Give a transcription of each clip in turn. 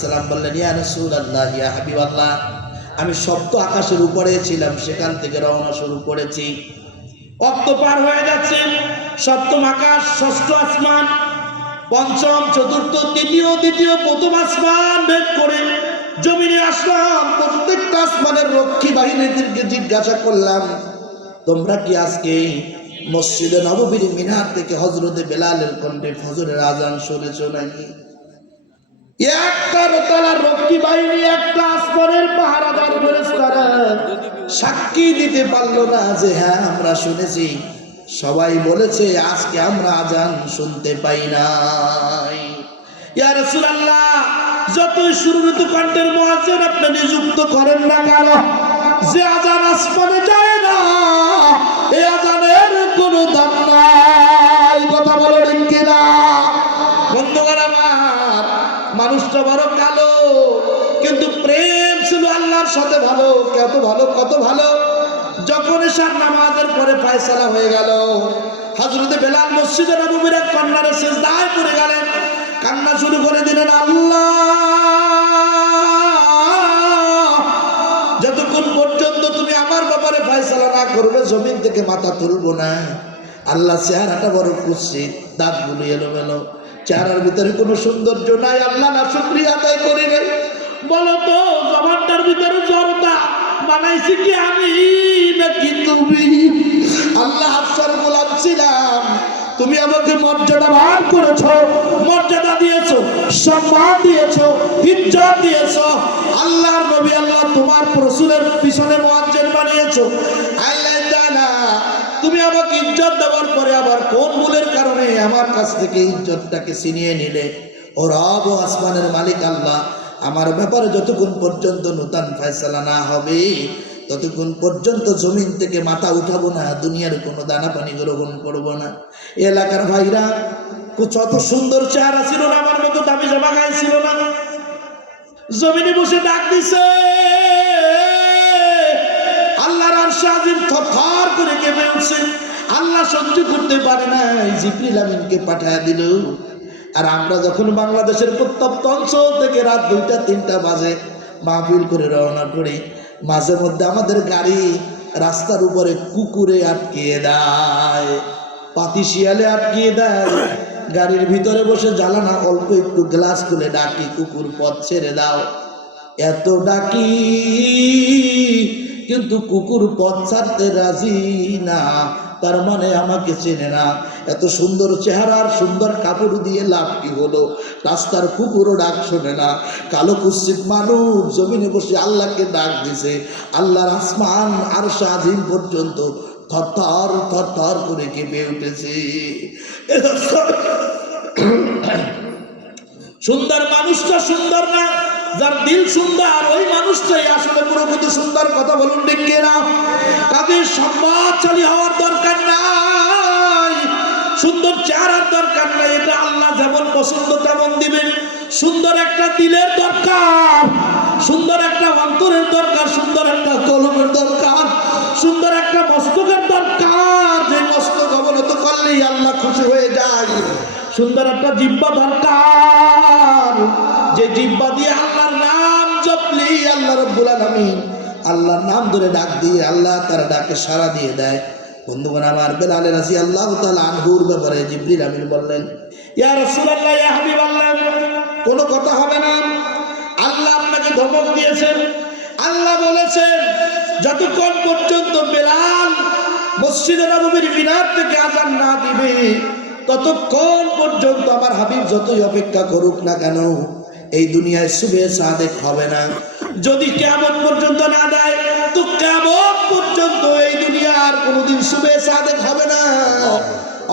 সালাম বললেন, ইয়া রাসূলুল্লাহ, ইয়া হাবিবাল্লাহ, আমি সপ্ত আকাশের উপরে ছিলাম, সেখান থেকে রওনা শুরু করেছি। অক্ত পার হয়ে যাচ্ছে, সপ্তম আকাশ, ষষ্ঠ আসমান, পঞ্চম, চতুর্থ, দ্বিতীয় প্রথম আসমান ভেদ করে জমিনে আসলাম। প্রত্যেকটা আসমানের রক্ষী বাহিনীদেরকে জিজ্ঞাসা করলাম, তোমরা কি আজকে মসজিদে নববীর মিনার থেকে হযরতে বেলালের কণ্ঠে ফজরের আজান শুনেছো নাকি? একটা তালার রক্ষী বাহিনী, একটা আসমানের পাহারাদার ফেরেশতারা সাক্ষী দিতে পারলো না যে হ্যাঁ আমরা শুনেছি। সবাই বলেছে আজকে আমরা আজান শুনতে পাই নাই। ইয়া রাসূলুল্লাহ, যতই সুরভিত কণ্ঠের মুয়াজ্জিন আপনি নিযুক্ত করেন না কেন, যে আজান আসমানে যায় না, এই আজানের কোনো দাম নাই। কথা বলো ঠিক কিনা? বন্ধুগণ আমার, মানুষটা বড় কালো, কিন্তু প্রেম ছিল আল্লাহর সাথে ভালো। কত ভালো, কত ভালো। যখন এশার নামাজের পরে ফয়সালা হয়ে গেল, হযরতে বেলাল মসজিদে নববীর এক কর্নারে সিজদায় পড়ে গেলেন, কান্না শুরু করে দিলেন। আল্লাহ, যতক্ষণ পর্যন্ত তুমি আমার ব্যাপারে ফয়সালা না করবে জমিন থেকে মাথা তুলবো না। আল্লাহ চেহারাটা বড় কুৎসিত, দাঁতগুলো এলোমেলো, চেহারার ভিতরে কোনো সৌন্দর্য নাই। আল্লাহ না শুকরিয়া আদায় করি নাই? বলো তো, জবানটার ভিতরে জড়তা বানাইছি কি আমি নাকি তুমি? আল্লাহ হাফসার গোলাম ছিলাম, তুমি আমাকে মর্যাদা ভাগ করেছো, মর্যাদা দিয়েছো, সম্মান দিয়েছো, ইজ্জত দিয়েছো। আল্লাহর নবী, আল্লাহ তোমার রাসূলের পিছনে মুয়াজ্জিন বানিয়েছো। আল্লাহ তাআলা তুমি আমাকে ইজ্জত দেওয়ার পরে আবার কোন ভুলের কারণে আমার কাছ থেকে ইজ্জতটাকে ছিনিয়ে নিলে? ও রব ও আসমানের মালিক আল্লাহ, আমার ব্যাপারে যতক্ষণ পর্যন্ত নূতন ফয়সালা না হবে ততক্ষণ পর্যন্ত জমিন থেকে মাথা উঠাবো না, দুনিয়ার কোনো দানা পানি গ্রহণ করবো না। এলাকার ভাইরা, কত সুন্দর চেহারা ছিল না, আমার মতো দামি জামা গায়ে ছিল না। জমিনে বসে ডাক দিছে, আল্লাহর আরশ আজিম থরথর করে কেঁপে উঠছে। আল্লাহ সহ্য করতে পারে না, জিবরিল আমিনকে পাঠায়া দিল। আর আমরা যখন বাংলাদেশের প্রত্যন্ত অঞ্চল থেকে রাত 2টা-3টা বাজে মাহফিল করে রওনা করি, মাঝে মধ্যে আমাদের গাড়ি রাস্তার উপরে কুকুরে আটকিয়ে দেয়, পাতি শিয়ালে আটকিয়ে দেয়। গাড়ির ভিতরে বসে জ্বালানা অল্প একটু গ্লাস খুলে ডাকি, কুকুর পথ ছেড়ে দাও। এত ডাকি, কিন্তু কুকুর পথ ছাড়তে রাজি না। তার মানে আমাকে চেনে না। এত সুন্দর চেহারার সুন্দর কাপড় দিয়ে লাভ কি হলো? রাস্তার কুকুরও ডাক শোনে না। কালো কুৎসিত মানুষ জমিনে বসে আল্লাহকে ডাক দিছে। আল্লাহর আসমান আরশ আজিম পর্যন্ত থরথর থরথর করে কেঁপে উঠেছে। সুন্দর মানুষটা সুন্দর না, যার দিল সুন্দর ওই মানুষটাই আসলে প্রকৃত সুন্দর। কথা বলুন ঠিক কিনা? তাদের সম্পদশালী হওয়ার দরকার নাই, সুন্দর চেহারার দরকার নাই। এটা আল্লাহ যেমন পছন্দ তেমন দিবেন। সুন্দর একটা দিলের দরকার, সুন্দর একটা অন্তরের দরকার, সুন্দর একটা কলমের দরকার, সুন্দর একটা মস্তকের দরকার, যে মস্তক অবনত করলেই আল্লাহ খুশি হয়ে যায়। সুন্দর একটা জিহ্বা দরকার, যে জিহ্বা দিয়ে আল্লাহর নাম জপলেই আল্লাহ রাব্বুল আলামিন আল্লাহর নাম ধরে ডাক দিয়ে আল্লাহ তার ডাকে সাড়া দিয়ে দেয়। বন্ধুগণ আমার, বেলাল রাদিয়াল্লাহু তাআলা আনহুর ব্যাপারে জিবরিল আমিন বললেন, ইয়া রাসূলুল্লাহ, ইয়া হাবিবাল্লাহ, কোনো কথা হবে না। আল্লাহ আপনাকে ধমক দিয়েছেন। আল্লাহ বলেছেন যতক্ষণ পর্যন্ত বেলাল মসজিদে নববীর মিনার থেকে আযান না দিবে ততক্ষণ পর্যন্ত আমার হাবিব যতই অপেক্ষা করুক না কেন এই দুনিয়ায় সুবহে সাদেক হবে না। যদি কিয়ামত পর্যন্ত না দেয় তো কিয়ামত পর্যন্ত এই দুনিয়ার কোনোদিন সুবহে সাদেক হবে না,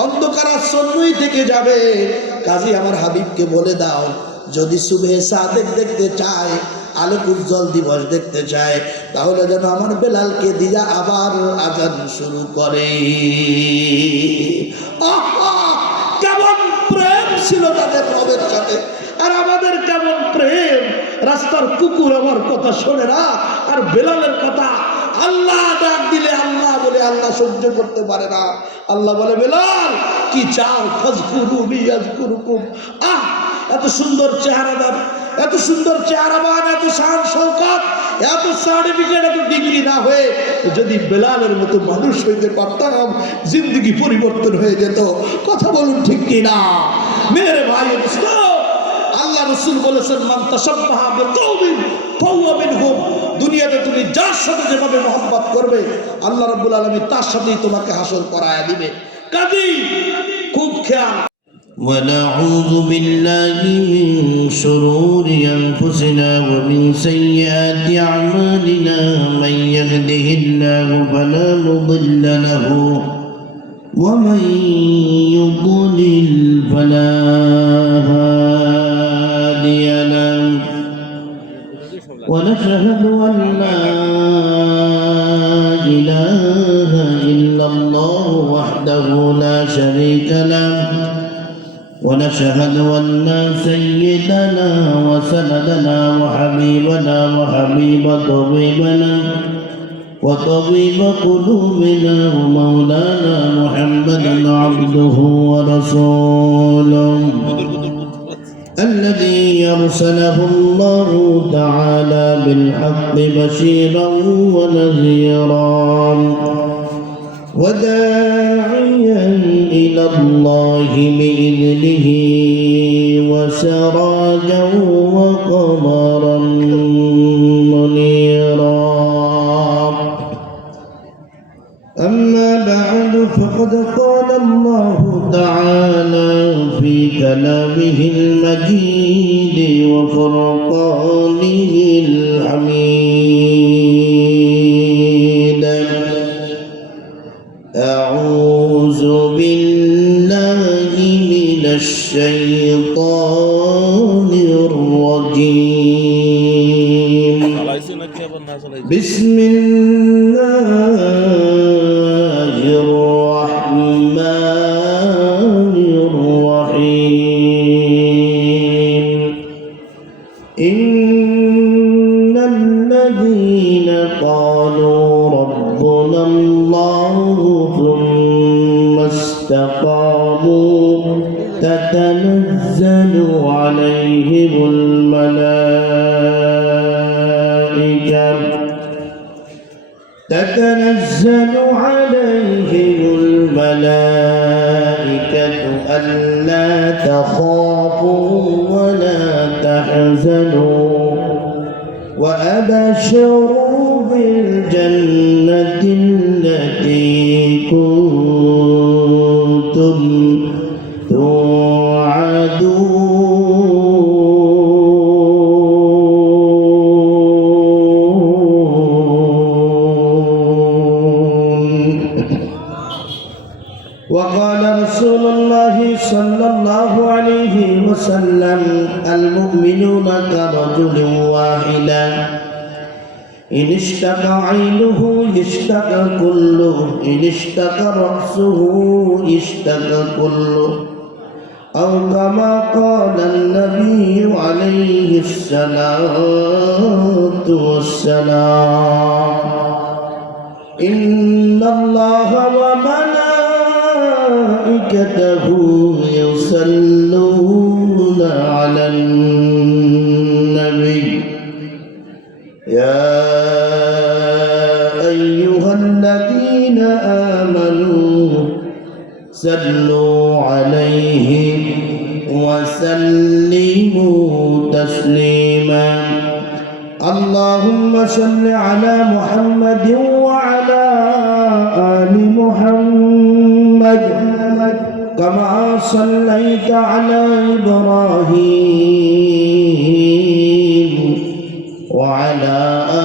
অন্ধকারাচ্ছন্নই থেকে যাবে। কাজী আমার হাবিবকে বলে দাও, যদি সুবহে সাদেক দেখতে চায়, আলোক উজ্জ্বল দিবস দেখতে চায়, তাহলে যেন আমার বেলালকে দিয়া আবার আজান শুরু করে। কেমন প্রেম ছিল তাদের রবের সাথে, আর আমাদের কেমন প্রেম। রাস্তার কুকুর আমার কথা শোনে না, আর বেলালের কথা আল্লাহ ডাক দিলে আল্লাহ বলে আল্লাহ সহ্য করতে পারে না। আল্লাহ বলে, বেলাল কি চাও? ফাজকুরুনি আযকুরুকুম। এত সুন্দর চেহারাদার, এত সুন্দর চেহারাবান, এত শান শৌকত, এত সার্টিফিকেট, এত ডিগ্রি না হয়ে যদি বেলালের মতো মানুষ হইতে পারতাম, জিন্দগি পরিবর্তন হয়ে যেত। কথা বলুন ঠিক কিনা? মেরে ভাই, আল্লাহ রাসূল বলেছেন, মান তাশাব্বাহা বিকওমিন ফাহুয়া মিনহুম। দুনিয়াতে তুমি যার সাথে যেভাবে মহব্বত করবে, আল্লাহ রাব্বুল আলামিন তার সাথেই তোমাকে হাসর করায়া দিবে। কাজেই খুব খেয়াল। ونعوذ بالله من شرور أنفسنا ومن سيئات أعمالنا من يهده الله فلا مضل له ومن يضلل فلا هادي له ونشهد أن لا إله إلا الله وحده لا شريك له ونشهد أن سيدنا وسندنا وحبيبنا وحبيب طبيبنا وطبيب قلوبنا ومولانا محمدا عبده ورسوله الذي أرسله الله تعالى بالحق بشيرا ونذيرا وداعيا إلى الله بإذنه وسراجا وقمرا منيرا. أما بعد فقد قال الله تعالى في كلامه المجيد وفرقانه الحميد: أعوذ بالله من الشيطان الرجيم. بسم الله الرحمن الرحيم. إن الذين قالوا ربنا الله ثم استقاموا تتنزل عليهم الملائكة ألا تخافوا ولا تحزنوا وأبشروا بالجنة التي كنتم توعدون. وقال رسول الله صلى الله عليه وسلم: المؤمنون كرجل واحد إن اشتكى عينه اشتكى كله، إن اشتكى رأسه اشتكى كله، أو كما قال النبي عليه الصلاة والسلام: إن الله وملائكته يصلون على النبي يا أيها الذين آمنوا صلوا عليه وسلموا تسليما. اللهم صل على محمد وعلى آل محمد كما صليت على إبراهيم وعلى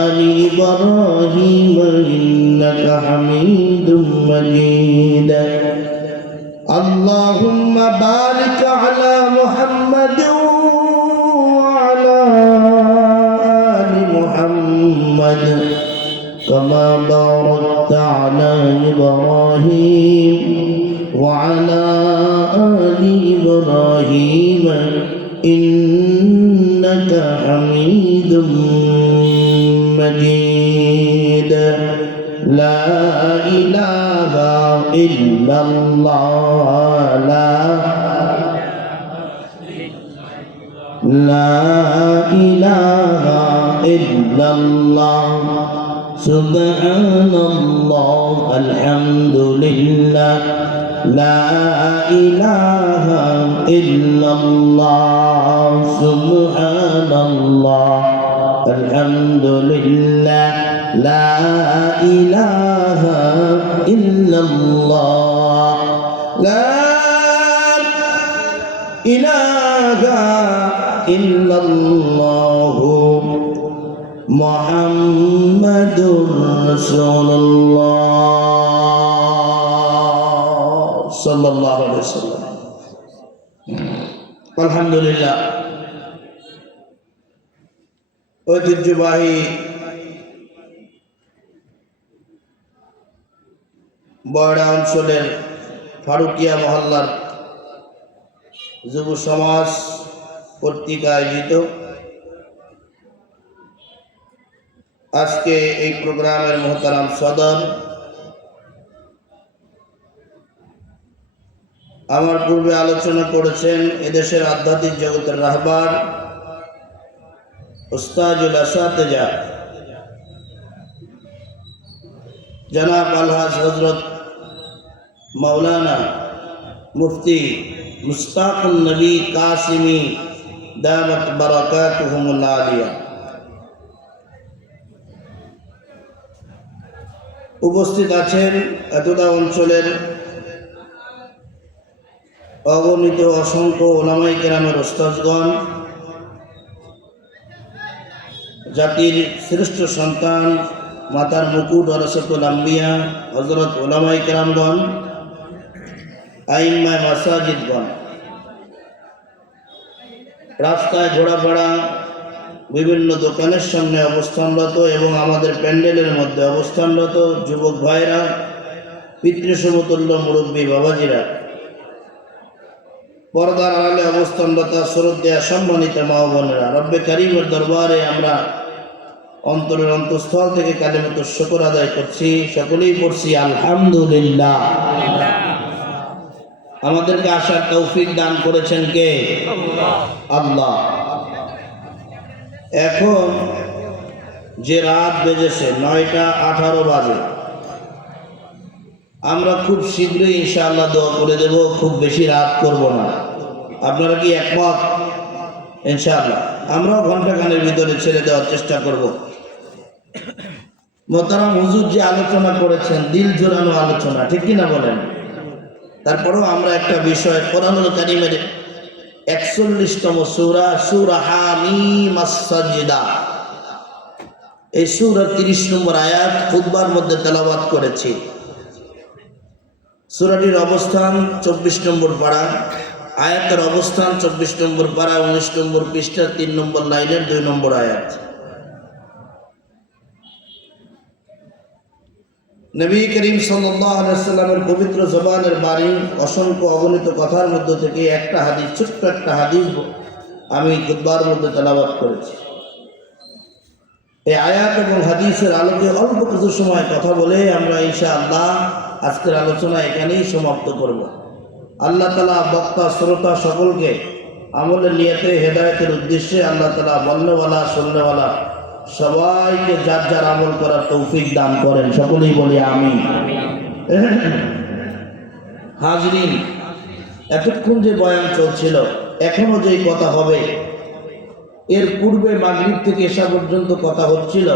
آل إبراهيم إنك حميد مجيد. اللهم بارك على محمد وعلى آل محمد كما باركت على إبراهيم وعلى آل إبراهيم إنك حميد مجيد. لا إله إلا الله لا إله إلا الله سبحان الله الحمد لله لا إله إلا الله سبحان الله الحمد لله لا إله إلا الله لا إله إلا الله محمد رسول الله صلى الله عليه وسلم الحمد لله ঐতিহ্যবাহী বয়রা অঞ্চলের ফারুকিয়া মহল্লার যুব সমাজ কর্তৃক আয়োজিত আজকে এই প্রোগ্রামের মোহতারাম সদর, আমার পূর্বে আলোচনা করেছেন এদেশের আধ্যাত্মিক জগতের রাহবার উস্তাজুল আসাতেজা জনাব আলহাজ হযরত মাওলানা মুফতি মুশতাকুন নবী কাসিমি দামাত বারাকাতুহুমুল আলিয়া। উপস্থিত আছেন এতটা অঞ্চলের অগণিত অসংখ্য ওলামায়ে কেরামের ওস্তাদগণ, জাতির শ্রেষ্ঠ সন্তান মাতার মুকুট ওয়ারাসাতুল আম্বিয়া হযরত ওলামায়ে কেরামগণ, আইম্মায়ে মাসাজিদগণ, রাস্তায় ঘোরাফেরা, বিভিন্ন দোকানের সামনে অবস্থানরত এবং আমাদের প্যান্ডেলের মধ্যে অবস্থানরত যুবক ভাইরা, পিতৃসমতুল্য মুরব্বী বাবাজিরা, পর্দার আড়ালে অবস্থানরত শ্রদ্ধেয়া সম্মানিত মা বোনেরা, রব্বে কারীমের দরবারে আমরা অন্তরের অন্তঃস্থল থেকে কালিমাতুশ শুকর আদায় করছি। সকলেই পড়ছি আলহামদুলিল্লাহ। আমাদেরকে আসার তৌফিক দান করেছেন কে? আল্লাহ। এখন যে রাত বেজেছে 9টা 18 বাজে, আমরা খুব শীঘ্রই ইনশাআল্লাহ দোয়া করে দেব, খুব বেশি রাত করব না। আপনারা কি একমত? ইনশাআল্লাহ আমরাও ঘন্টাখানের ভিতরে ছেড়ে দেওয়ার চেষ্টা করব। মোহতারাম হুজুর যে আলোচনা করেছেন, দিল জোড়ানো আলোচনা, ঠিক কিনা বলেন? তারপরেও আমরা একটা বিষয়, কোরআনুল কারীমের 41তম সূরা, সূরা হামিম আস-সাজদা, এই সূরার 30 নম্বর আয়াত খুতবার মধ্যে তেলাওয়াত করেছি। সূরাটির অবস্থান 24 নম্বর পারা, আয়াতের অবস্থান 24 নম্বর পারা, 19 নম্বর পৃষ্ঠা, 3 নম্বর লাইনের 2 নম্বর আয়াত। নবী করিম সাল্লাল্লাহু আলাইহি ওয়াসাল্লামের পবিত্র জবানের বাণী, অসংখ্য অগণিত কথার মধ্য থেকে একটা হাদিস, ছোট্ট একটা হাদিস আমি খুতবার মধ্যে তেলাওয়াত করেছি। এই আয়াত এবং হাদিসের আলোকে অল্প কিছু সময় কথা বলে আমরা ইনশাআল্লাহ আজকের আলোচনা এখানেই সমাপ্ত করব। আল্লাহ তাআলা বক্তা শ্রোতা সকলকে আমলের নিয়তে হেদায়েতের উদ্দেশ্যে আল্লাহ তাআলা বলনেওয়ালা শুননেওয়ালা সবাইকে যার যার আমল করার তৌফিক দান করেন। সকলেই বলি আমিন। হাজরিন, এতক্ষণ যে বয়ান চলছিল, এখনো যেই কথা হবে, এর পূর্বে মাগরিব থেকে এশা পর্যন্ত কথা হচ্ছিল।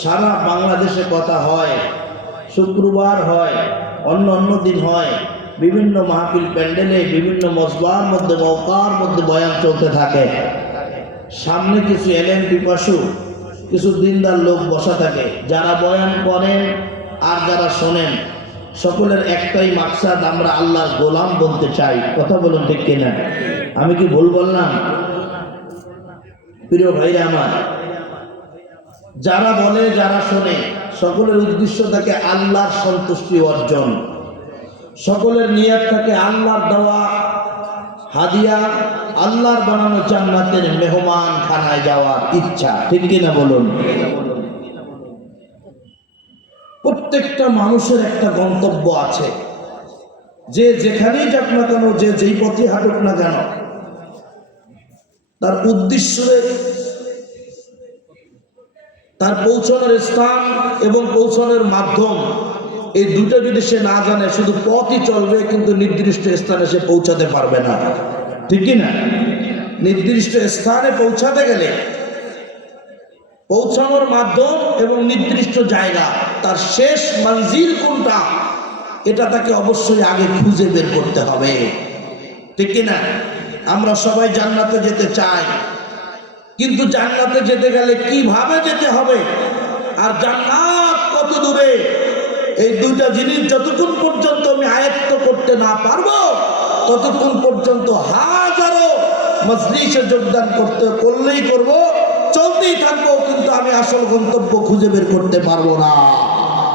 সারা বাংলাদেশে কথা হয়, শুক্রবার হয়, অন্য অন্য দিন হয়, বিভিন্ন মাহফিল প্যান্ডেলে, বিভিন্ন মজবার মধ্যে, মওকার মধ্যে বয়ান চলতে থাকে। সামনে কিছু এলেম পিপাসু, কিছু দিনদার লোক বসা থাকে, যারা বয়ান করেন আর যারা শোনেন, সকলের একটাই মাকসাদ, আমরা আল্লাহর গোলাম বলতে চাই। কথা বলুন ঠিক কিনা? আমি কি ভুল বললাম? প্রিয় ভাইরা আমার, যারা বলে যারা শোনে, সকলের উদ্দেশ্য থাকে আল্লাহর সন্তুষ্টি অর্জন, সকলের নিয়ত থাকে আল্লাহর দেওয়া হাদিয়া, আল্লাহর বানানো জান্নাতের মেহমান খানায় যাওয়ার ইচ্ছা। ঠিক কিনা বলুন? প্রত্যেকটা মানুষের একটা গন্তব্য আছে, যে যেখানেই যাক না কেন, যে যেই পথে হাঁটুক না কেন, তার উদ্দেশ্যে, তার পৌঁছানোর স্থান এবং পৌঁছানোর মাধ্যম, এই দুটো যদি সে না জানে, শুধু পথই চলবে কিন্তু নির্দিষ্ট স্থানে সে পৌঁছাতে পারবে না। ঠিক কি না? নির্দিষ্ট স্থানে পৌঁছাতে গেলে পৌঁছানোর মাধ্যম এবং নির্দিষ্ট জায়গা, তার শেষ মঞ্জিল কোনটা, এটা তাকে অবশ্যই আগে খুঁজে বের করতে হবে। ঠিক কি না? আমরা সবাই জান্নাতে যেতে চাই, কিন্তু জান্নাতে যেতে গেলে কিভাবে যেতে হবে আর জান্নাত কত দূরে, এই দুইটা জিনিস যতক্ষণ পর্যন্ত আমি আয়ত্ত করতে না পারবো, ততক্ষণ পর্যন্ত হাজারো মজলিসে যোগদান করলেই করব, চলতেই থাকবো, কিন্তু আমি আসল গন্তব্য খুঁজে বের করতে পারবো না।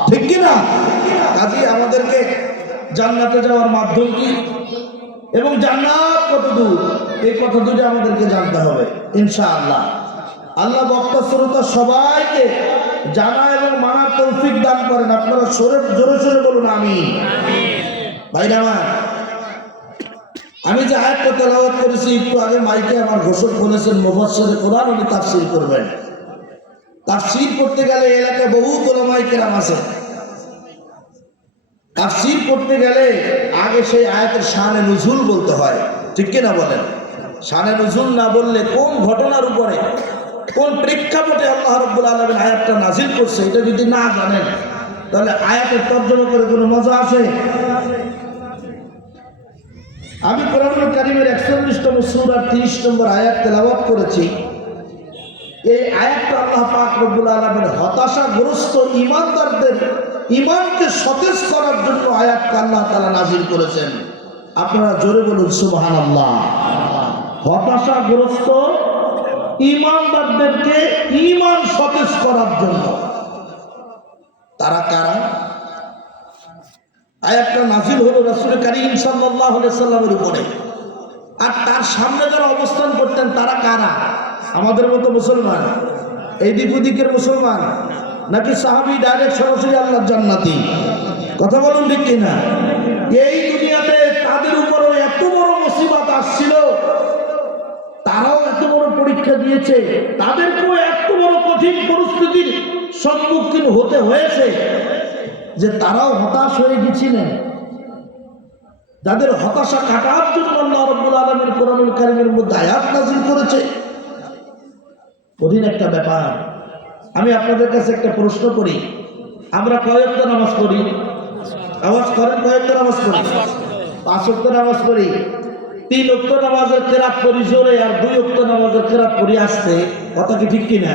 ঠিক কি না? কাজেই আমাদেরকে জান্নাতে যাওয়ার মাধ্যম কি এবং জান্নাত কত দূর, এই কথা দুটো আমাদেরকে জানতে হবে ইনশাআল্লাহ। আল্লাহ বক্তা শ্রোতা সবাইকে জানা এবং মানার তৌফিক দান করেন। আপনারা জোরে জোরে বলুন আমিন। ভাইরা আমার, আমি যে আয়াতটা তেলাওয়াত করেছি একটু আগে মাইকে, আমার ঘোষক বলেছেন মুফাসসিরে কোরআন উনি তাফসীর করবেন। তাফসীর করতে গেলে এলাকায় বহু উলামায়ে কেরাম আছে। তাফসীর করতে গেলে আগে সেই আয়াতের শানে নুজুল বলতে হয়। ঠিক কি না বলেন? শানে নুজুল না বললে কোন ঘটনার উপরে, কোন প্রেক্ষাপটে আল্লাহ রাব্বুল আলামিন আয়াতটা নাজিল করছে, এটা যদি না জানেন তাহলে আয়াতের তর্জমা করে কোনো মজা আছে? আমি কোরআনুল কারীমের 41তম সূরার 30 নম্বর আয়াত তেলাওয়াত করেছি। এই আয়াতটা আল্লাহ পাক রব্বুল আলামিন হতাশাগ্রস্ত ঈমানদারদের ঈমানকে সতেজ করার জন্য আয়াতটা আল্লাহ তাআলা নাজিল করেছেন। আপনারা জোরে বলুন সুবহানাল্লাহ। হতাশাগ্রস্ত ঈমানদারদেরকে ঈমান সতেজ করার জন্য। তারা কারা? আয়াতটা নাজিল হলো রাসূল কারীম সাল্লাল্লাহু আলাইহি সাল্লামের উপরে, আর তার সামনে যারা অবস্থান করতেন তারা কারা? আমাদের মতো মুসলমান, এই দিকের মুসলমান, নাকি সাহাবী ডাইরেক্ট সরাসরি আল্লাহর জান্নাতি? কথা বলুন ঠিক কিনা? এই দুনিয়াতে তাদের উপরও এত বড় মুসিবত আসছিল, তারাও এত বড় পরীক্ষা দিয়েছে, তাদেরকেও এত বড় কঠিন পরিস্থিতির সম্মুখীন হতে হয়েছে যে তারাও হতাশ হয়ে গেছিলেন। যাদের হতাশা কাটার জন্য আল্লাহ রাব্বুল আলামিন কোরআনুল কারীমের মধ্যে আয়াত নাযিল করেছে। কঠিন একটা ব্যাপার। আমি আপনাদের কাছে একটা প্রশ্ন করি, আমরা কয় ওয়াক্ত নামাজ পড়ি? আওয়াজ করেন, কয় ওয়াক্ত নামাজ পড়ি? 5 ওয়াক্ত নামাজ পড়ি। 3 ওয়াক্ত নামাজের কেরাত পড়ি জোরে, আর 2 ওয়াক্ত নামাজের কেরাত পড়ি আস্তে। কথা কি ঠিক কিনা?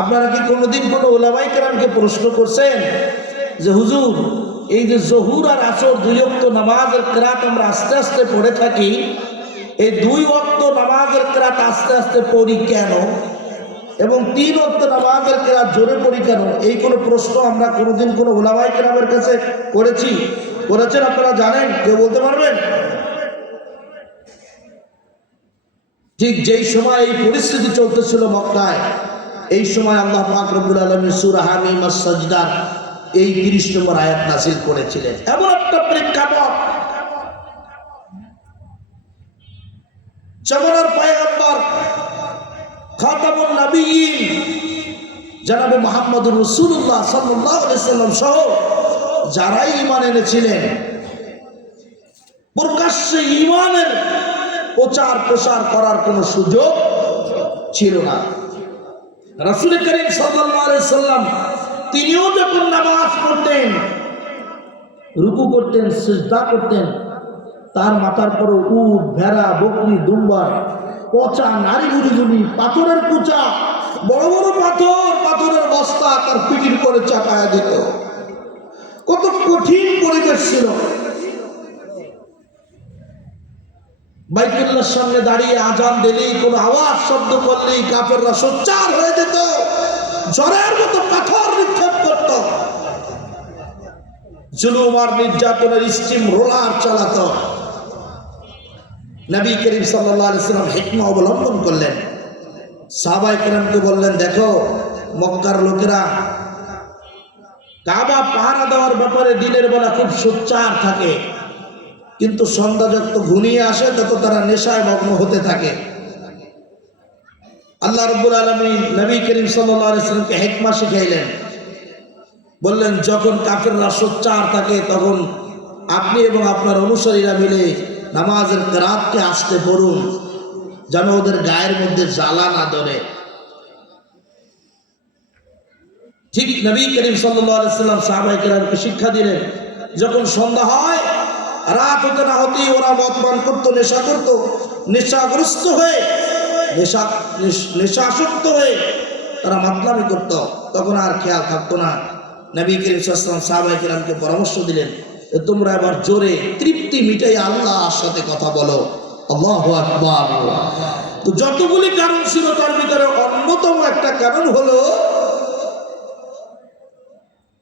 আপনারা কি কোনোদিন কোনো উলামায়ে কেরামকে প্রশ্ন করছেন যে হুজুর, এই যে জোহর আর আসর 2 ওয়াক্ত নামাজের কেরাত আমরা আস্তে আস্তে পড়ে থাকি, এই 2 ওয়াক্ত নামাজের কেরাত আস্তে আস্তে পড়ি কেন, এবং 3 ওয়াক্ত নামাজের কেরাত জোরে পড়ি কেন? এই কোনো প্রশ্ন আমরা কোনোদিন কোনো উলামায়ে কেরামের কাছে করেছেন? আপনারা জানেন? কেউ বলতে পারবেন? ঠিক যেই সময় এই পরিস্থিতি চলতেছিল মক্কায়, এই সময় আল্লাহ পাক রব্বুল আলামিন সূরা হামিম আস-সাজদা এই 30 নম্বর আয়াত নাযিল করেছিলেন। এমন একটা প্রেক্ষাপট, জামানার পয়গম্বর খাতামুন নবিয়্যিন জনাবে মুহাম্মদুর রাসূলুল্লাহ সাল্লাল্লাহু আলাইহি সাল্লাম সহ যারাই ঈমান এনেছিলেন, প্রকাশ্যে ঈমানের প্রচার প্রসার করার কোনো সুযোগ ছিল না। রাসূল করিম সাল্লাল্লাহু আলাইহি সাল্লাম তিনিও যখন নামাজ পড়তেন, রুকু করতেন, সিজদা করতেন, তার মাথার পরে উট, ভেড়া, বকরি, দুম্বা, পচা নারী বুড়িগুলি, পাথরের কুচা, বড় বড় পাথরের বস্তা তার পিঠির করে চাপায়া দিত। কত কঠিন পরিবেশ ছিল। বাইতুল্লাহর সামনে দাঁড়িয়ে আজান দিলেই, কোনো আওয়াজ শব্দ করলেই কাফেররা সোচ্চার হয়ে যেত, ঝড়ের মতো পাথর নিক্ষেপ করত, জুলুম আর নির্যাতনের স্টিম রোলার চালাত। নবী করিম সাল্লাল্লাহু আলাইহি ওয়াসাল্লাম হিকমা অবলম্বন করলেন। সাহাবায়ে কেরামকে বললেন, দেখো মক্কার লোকেরা কাবা পাহারা দেওয়ার ব্যাপারে দিনের বেলা খুব সোচ্চার থাকে, কিন্তু সন্ধ্যা যত ঘনিয়ে আসে তত তারা নেশায় মগ্ন হতে থাকে। আল্লাহ রাব্বুল আলামিন নবী করিম সাল্লাল্লাহু আলাইহি ওয়াসাল্লামকে হিকমা শিখাইলেন, বললেন যখন কাফেররা সোচ্চার থাকে তখন আপনি এবং আপনার অনুসারীরা মিলে নামাজের কিরাতকে আস্তে পড়ুন, যেন ওদের গায়ের মধ্যে জ্বালা না ধরে। ঠিক নবী করিম সাল্লাল্লাহু আলাইহি ওয়াসাল্লাম সাহাবায়ে কেরামকে শিক্ষা দিলেন, যখন সন্ধ্যা হয়, রাত হতে না হতেই ওরা মদ পান করতো, নেশা করতো, নেশাগ্রস্ত হয়ে নেশাসক্ত হয়ে তারা মাতলামি করতো, তখন আর খেয়াল থাকতো না। নবী করিম সাল্লাল্লাহু আলাইহি ওয়াসাল্লাম সাহাবায়ে কেরামকে পরামর্শ দিলেন, তোমরা এবার জোরে তৃপ্তি মিটাই আল্লাহর সাথে কথা বলো, আল্লাহু আকবার। তো যতগুলি কারণ ছিল তার ভিতরে অন্যতম একটা কারণ হলো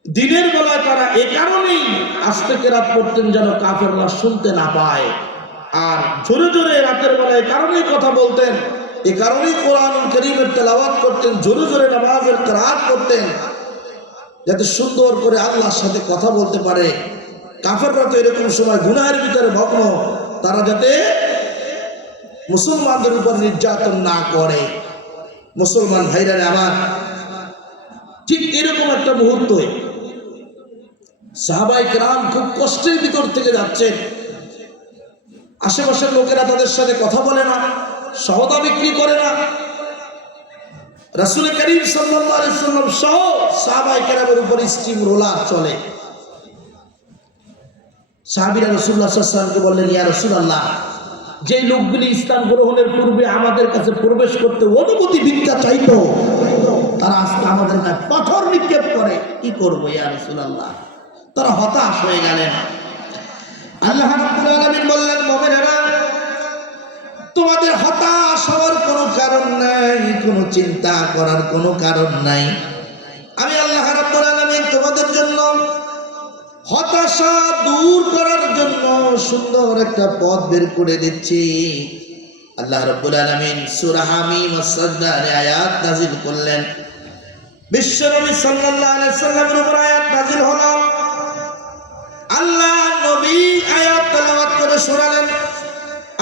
দিনের বেলায় তারা এ কারণেই আস্তে কেরাত পড়তেন যেন কাফেররা শুনতে না পায়, আর জোরে জোরে রাতের বেলায় কারণেই কথা বলতেন, এ কারণেই কোরআনুল কারীমের তেলাওয়াত করতেন, জোরে জোরে নামাজের কিরাত করতেন, যাতে সুন্দর করে আল্লাহর সাথে কথা বলতে পারে। কাফেররা তো এরকম সময় গুনাহের ভিতরে ভগ্ন, তারা যাতে মুসলমানদের উপর নির্যাতন না করে। মুসলমান ভাইরা আমার, ঠিক এরকম একটা মুহূর্ত সাহাবায়ে কেরাম খুব কষ্টের ভিতর থেকে যাচ্ছেন, আশেপাশের লোকেরা তাদের সাথে কথা বলে না, সওদা বিক্রি করে না। রাসূল করিম সাল্লাল্লাহু আলাইহি ওয়াসাল্লাম সহ সাহাবায়ে কেরামের উপর স্টিম রোলার চলে। সাহাবীরা রাসূলুল্লাহ সাল্লাল্লাহু আলাইহি ওয়াসাল্লামকে বললেন, ইয়া রাসূলুল্লাহ, যে লোকগুলি ইসলাম গ্রহণের পূর্বে আমাদের কাছে প্রবেশ করতে অনুমতি ভিক্ষা চাইতো, তারা আজকে আমাদের কাছে পাথর নিক্ষেপ করে, কি করবো ইয়া রাসূলুল্লাহ? তারা হতাশ হয়ে গেলেন। আল্লাহ রাব্বুল আলামিন বললেন, মুমিনেরা, তোমাদের হতাশ হওয়ার কোনো কারণ নাই, কোনো চিন্তা করার কোনো কারণ নাই। আমি আল্লাহ রাব্বুল আলামিন তোমাদের জন্য হতাশা দূর করার জন্য সুন্দর একটা পথ বের করে দিচ্ছি। আল্লাহ রাব্বুল আলামিন সূরা হামিম ওয়াস-সাজদার আয়াত নাযিল করলেন। বিশ্বনবী সাল্লাল্লাহু আলাইহি ওয়াসাল্লামের উপর আয়াত নাযিল হলো। আল্লাহ নবী আয়াত তেলাওয়াত করে শোনালেন।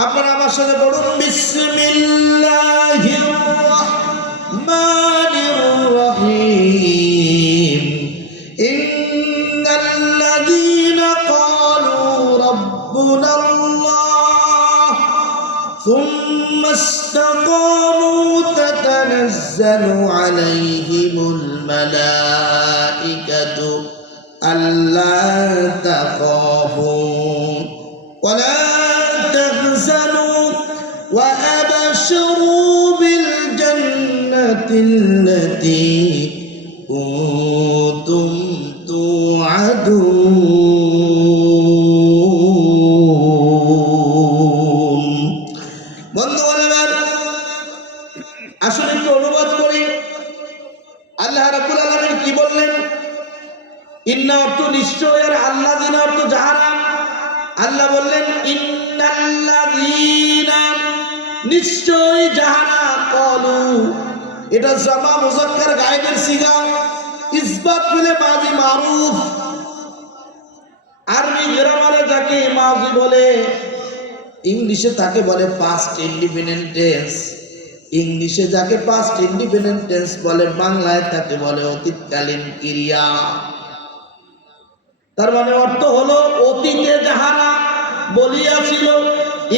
আপনারা আমার সাথে পড়ুন, বিসমিল্লাহির রাহমানির রহিম। ইন্নাল্লাযীনা ক্বালু রাব্বুনাল্লাহ সুম্মা ইসতাকামু তাতানাজ্জালু আলাইহিমুল মালাঈকাতু আল্লা তাখাফু ওয়া লা তাহজানু ওয়া আবশিরু বিল জান্নাতিল্লাতী কুনতুম তুআদুন। বন্ধুগণ, আসলে একটু অনুবাদ করি। আল্লাহ রাব্বুল আলামিন কি বললেন? ইন্না অর্থ নিশ্চয়, আর আল্লাযিনা অর্থ যাহারা। আল্লাহ বললেন ইন্নাল্লাযিনা, নিশ্চয় যাহারা, ক্বালু, এটা জামা মুযাক্কার গায়েবের সিগা, ইসবাত মিলে মাজি মারুফ। আরবি গ্রামারে যাকে মাজি বলে, ইংলিশে তাকে বলে পাস্ট ইন্ডিপেন্ডেন্ট টেন্স। ইংলিশে যাকে পাস্ট ইন্ডিপেন্ডেন্ট টেন্স বলে, বাংলায় তাকে বলে অতীতকালীন ক্রিয়া। তার মানে অর্থ হলো অতীতে যাহারা বলিয়াছিল।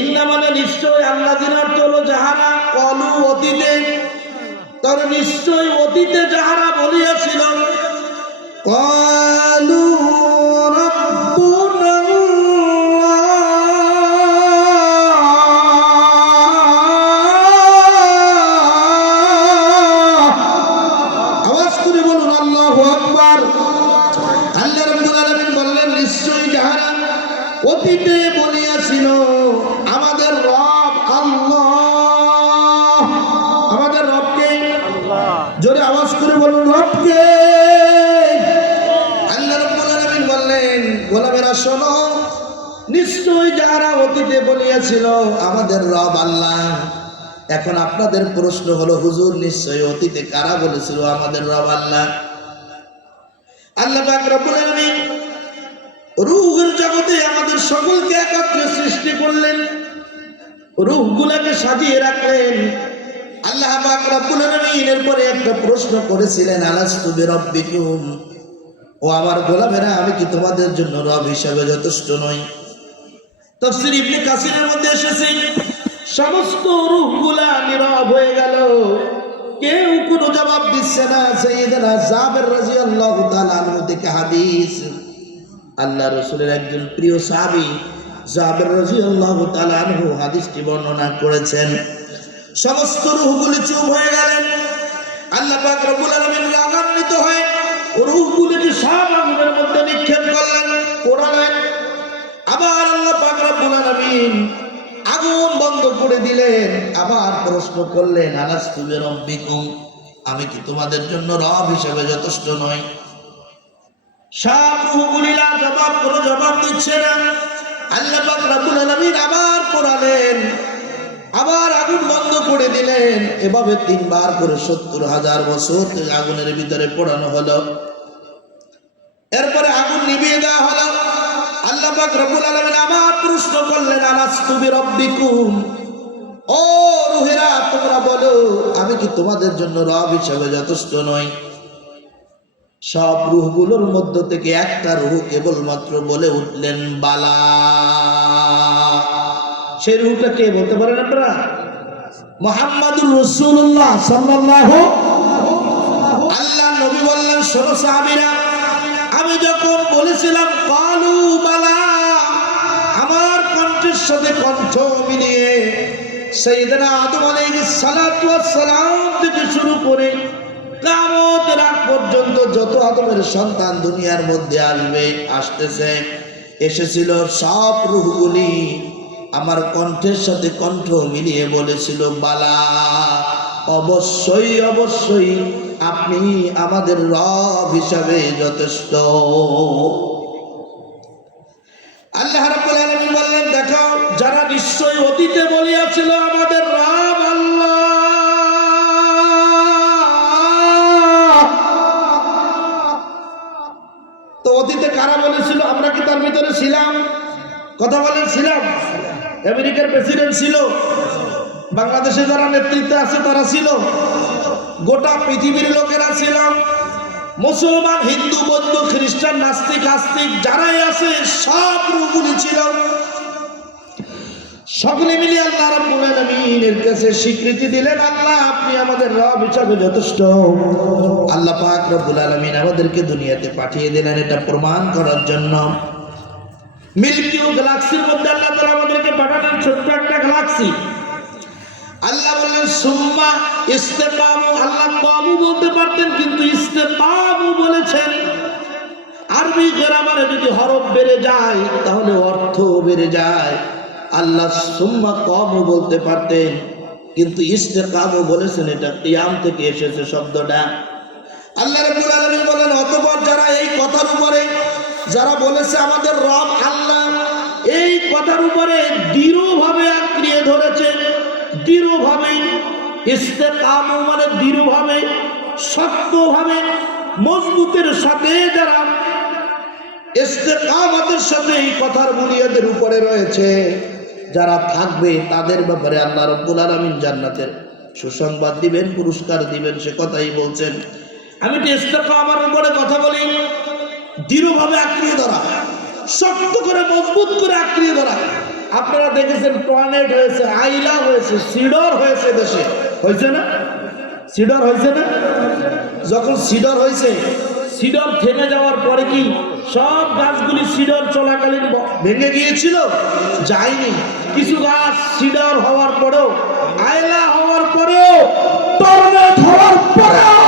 ইন্না মানে নিশ্চয়, আল্লাযিনা অর্থ হলো যাহারা, ক্বালু অতীতে, তার নিশ্চয় অতীতে যাহারা বলিয়াছিল, ক্বালু রাব্বুনাল্লাহ। আওয়াজ করে বলুন আল্লাহু আকবার। আল্লাহ রাব্বুল আলামিন বললেন, নিশ্চয় যাহারা অতীতে বলিয়াছিল, আমাদের রব আল্লাহ। আমাদের রবকে, জোরে আওয়াজ করে বলুন, রবকে। আল্লাহ রাব্বুল আলামিন বললেন, গোলামেরা শোনো, নিশ্চয় যাহারা অতীতে বলিয়াছিল আমাদের রব আল্লাহ। এখন আপনাদের প্রশ্ন হলো, হুজুর নিশ্চয় অতীতে কারা বলেছিল আমাদের রব আল্লাহ? আল্লাহ পাক রব্বুল আলামিন রূহের জগতে আমাদের সকলকে একত্রে সৃষ্টি করলেন, রূহগুলোকে সাজিয়ে রাখলেন। আল্লাহ পাক রব্বুল আলামিন এরপরে একটা প্রশ্ন করেছিলেন, আলাস্তু বিরাব্বিকুম, ও আমার গোলামেরা, আমি কি তোমাদের জন্য রব হিসাবে যথেষ্ট নই? তাফসীর ইবনে কাসিরের মধ্যে এসেছে, সমস্ত রূহগুলা নীরব হয়ে গেল, কেউ কোনো জবাব দিচ্ছে না। সাইয়েদনা জাবের রাদিয়াল্লাহু তাআলা আনহু থেকে হাদিস, আল্লাহ রাসূলের একজন প্রিয় সাহাবী জাবের রাদিয়াল্লাহু তাআলা আনহু হাদিসটি বর্ণনা করেছেন। সমস্ত রূহগুলি চুপ হয়ে গেলেন। আল্লাহ পাক রব্বুল আলামিন রাগান্বিত হয়ে রূহগুলিকে সব আগুনের মধ্যে নিক্ষেপ করলেন, পোড়ালেন। আবার আল্লাহ পাক রব্বুল আলামিন আগুন বন্ধ করে দিলেন। আবার প্রশ্ন করলেন, আলাস্তু বিরাব্বিকুম, আমি কি তোমাদের জন্য রব হিসেবে যথেষ্ট নই? সব রূহগুলি জবাব, কোনো জবাব দিচ্ছে না। আল্লাহ পাক রব্বুল আলামিন আবার পোড়ালেন, আবার আগুন বন্ধ করে দিলেন। এভাবে 3 বার করে 70,000 বছর আগুনের ভিতরে পোড়ানো হলো। এরপরে আগুন নিভিয়ে দেওয়া হলো। আল্লাহ পাক রব্বুল আলামিন আবার প্রশ্ন করলেন, আলাস্তু বিরাব্বিকুম, ও রূহেরা তোমরা বলো, আমি কি তোমাদের জন্য রব হিসেবে যথেষ্ট নই? সব রূহগুলোর মধ্য থেকে একটা রূহ কেবলমাত্র বলে উঠলেন, বালা। সেই রূহটা কে বলতে পারেন আপনারা? মুহাম্মাদুর রাসূলুল্লাহ সাল্লাল্লাহু। আল্লাহ নবী বললেন, শোনো সাহাবীরা, আমি যখন বলেছিলাম কালু বালা, আমার কণ্ঠের সাথে কণ্ঠ মিলিয়ে সাইয়েদনা আদম আলাইহিস সালাতু ওয়াস সালাম থেকে শুরু করে কিয়ামতের আগ পর্যন্ত যত আদমের সন্তান দুনিয়ার মধ্যে আসতেছে, এসেছিল, সব রূহগুলি আমার কণ্ঠের সাথে কণ্ঠ মিলিয়ে বলেছিল, বালা, অবশ্যই অবশ্যই আপনি আমাদের রব হিসাবে যথেষ্ট। আল্লাহ রাব্বুল আলামিন বললেন, দেখো, যারা নিশ্চয়ই অতীতে বলিয়াছিল আমাদের রব আল্লাহ, তো অতীতে কারা বলেছিল? আমরা কি তার ভিতরে ছিলাম? কথা বলেন, ছিলাম? আমেরিকার প্রেসিডেন্ট ছিল, বাংলাদেশে যারা নেতৃত্বে আছে তারা ছিল, গোটা পৃথিবীর লোকেরা ছিল, মুসলমান, হিন্দু, বৌদ্ধ, খ্রিস্টান, নাস্তিক, আস্তিক যারাই আছে সব রূহগুলি ছিল। সকলে মিলে আল্লাহ রাব্বুল আলামিনের কাছে স্বীকৃতি দিলেন, আল্লাহ আপনি আমাদের রব হিসাবে যথেষ্ট। আল্লাহ পাক রব্বুল আলামিন আমাদেরকে দুনিয়াতে পাঠিয়ে দিলেন এটা প্রমাণ করার জন্য। মিল্কি ও গ্যালাক্সির মধ্যে আল্লাহ তাআলা আমাদেরকে পাঠালেন, ছোট্ট একটা গ্যালাক্সি। আল্লাহ বললেন সুম্মা ইস্তেকামু, আল্লাহ কামু বলতে পারতেন কিন্তু ইস্তেকামু বলেছেন। আরবি গ্রামারে যদি হরফ বেড়ে যায় তাহলে অর্থ বেড়ে যায়। আল্লাহ সুম্মা কামু বলতে পারতেন কিন্তু ইস্তেকামু বলেছেন, এটা কিয়াম থেকে এসেছে শব্দটা। আল্লাহ রাব্বুল আলামিন বলেন, অতঃপর যারা এই কথার উপরে, যারা বলেছে আমাদের রব আল্লাহ, এই কথার উপরে দৃঢ়ভাবে আঁকড়িয়ে ধরেছে, দৃঢ়ভাবে, ইস্তেকামু মানে দৃঢ়ভাবে, শক্তভাবে, মজবুতের সাথে যারা ইস্তেকামতের সাথে এই কথার বুনিয়াদের উপরে রয়েছে, যারা থাকবে তাদের ব্যাপারে আল্লাহ রাব্বুল আলামিন জান্নাতের সুসংবাদ দিবেন, পুরস্কার দিবেন, সে কথাই বলছেন। আমি তো ইস্তেকামার উপরে কথা বলি, দৃঢ়ভাবে আঁকড়িয়ে ধরা, শক্ত করে মজবুত করে আঁকড়িয়ে ধরা। আপনারা দেখেছেন টর্নেডো হয়েছে, আইলা হয়েছে, সিডর হয়েছে, দেশে হয়েছে না? সিডর হয়েছে না? যখন সিডর হয়েছে, সিডর থেমে যাওয়ার পরে কি সব গাছগুলি সিডর চলাকালীন ভেঙে গিয়েছিল? যায়নি। কিছু গাছ সিডর হওয়ার পরেও, আইলা হওয়ার পরেও, টর্নেডো হওয়ার পরেও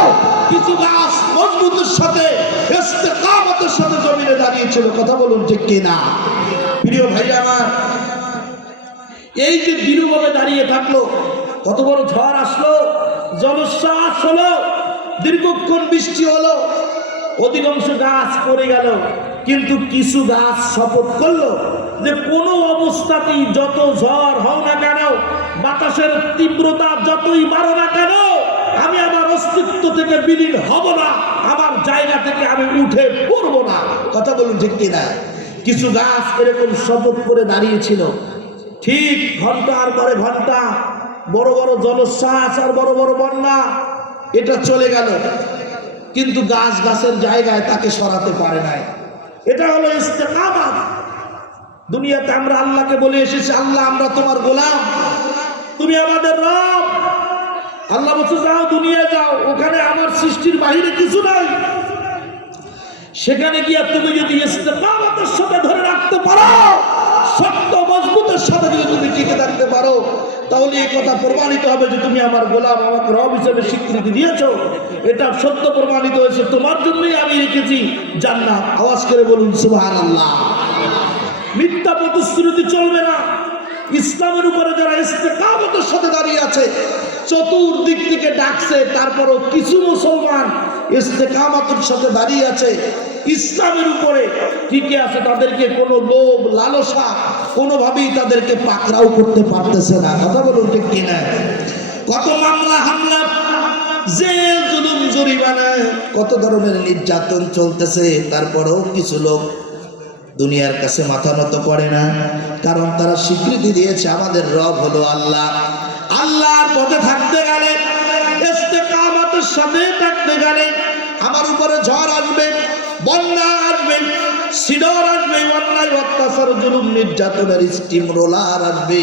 কিছু গাছ মজবুতের সাথে, ইস্তেকামতের সাথে জমিনে দাঁড়িয়েছিল। কথা বলুন ঠিক কিনা? প্রিয় ভাই আমার, এই যে দৃঢ়ভাবে দাঁড়িয়ে থাকলো, কত বড় ঝড় আসলো, জলোচ্ছ্বাস হলো, দীর্ঘক্ষণ বৃষ্টি হলো, অধিকাংশ গাছ পড়ে গেল, কিন্তু কিছু গাছ শপথ করলো যে কোনো অবস্থাতেই, যত ঝড় হও না কেন, বাতাসের তীব্রতা যতই বাড়ো না কেন, আমি আমার অস্তিত্ব থেকে বিলীন হব না, আমার জায়গা থেকে আমি উঠে পড়বো না। কথা বলুন ঠিক কিনা? কিছু গাছ এরকম শপথ করে দাঁড়িয়েছিল। ঠিক ঘন্টার পরে ঘন্টা বড় বড় জলোচ্ছ্বাস আর বড় বড় বন্যা, এটা চলে গেল, কিন্তু গাছের জায়গায় তাকে সরাতে পারে নাই। এটা হলো ইস্তেকামাত। দুনিয়াতে আমরা আল্লাহকে বলে এসেছি, আল্লাহ আমরা তোমার গোলাম, তুমি আমাদের রব। আল্লাহ বলছে যাও দুনিয়া যাও, ওখানে আমার সৃষ্টির বাইরে কিছু নাই। সেখানে গিয়া তুমি যদি ইস্তেকামাতের সাথে ধরে রাখতে পারো, শক্ত মজবুতের সাথে যদি তুমি টিকে থাকতে পারো, তাহলে এই কথা প্রমাণিত হবে যে তুমি আমার গোলাম, আমাকে রব হিসেবে স্বীকৃতি দিয়েছো। এটা সত্য প্রমাণিত হয়েছে, তোমার জন্যই আমি রেখেছি জান্নাত। আওয়াজ করে বলুন সুবহানাল্লাহ। মিথ্যা প্রতিশ্রুতি চলবে না। ইসলামের উপরে যারা ইস্তেকামতের সাথে দাঁড়িয়ে আছে, চতুর্দিক থেকে ডাকছে, তারপরও কিছু মুসলমান ইস্তেকামতের সাথে দাঁড়িয়ে আছে, ইসলামের উপরে টিকে আছে, তাদেরকে কোনো লোভ লালসা কোনোভাবেই তাদেরকে পাকড়াও করতে পারতেছে না। কথা বলুন ঠিক কিনা? কত মামলা হামলা, জেল জুলুম জরিমানা, কত ধরনের নির্যাতন চলতেছে, তারপরেও কিছু লোক দুনিয়ার কাছে মাথা নত করে না, কারণ তারা স্বীকৃতি দিয়েছে আমাদের রব হলো আল্লাহ। আল্লাহর পথে থাকতে গেলে, ইস্তেকামতের সাথে থাকতে গেলে, আমার উপরে ঝড় আসবে, বন্যা আসবে, সিডর আসবে, অন্যায় অত্যাচার জুলুম নির্যাতনের স্টিম রোলার আসবে,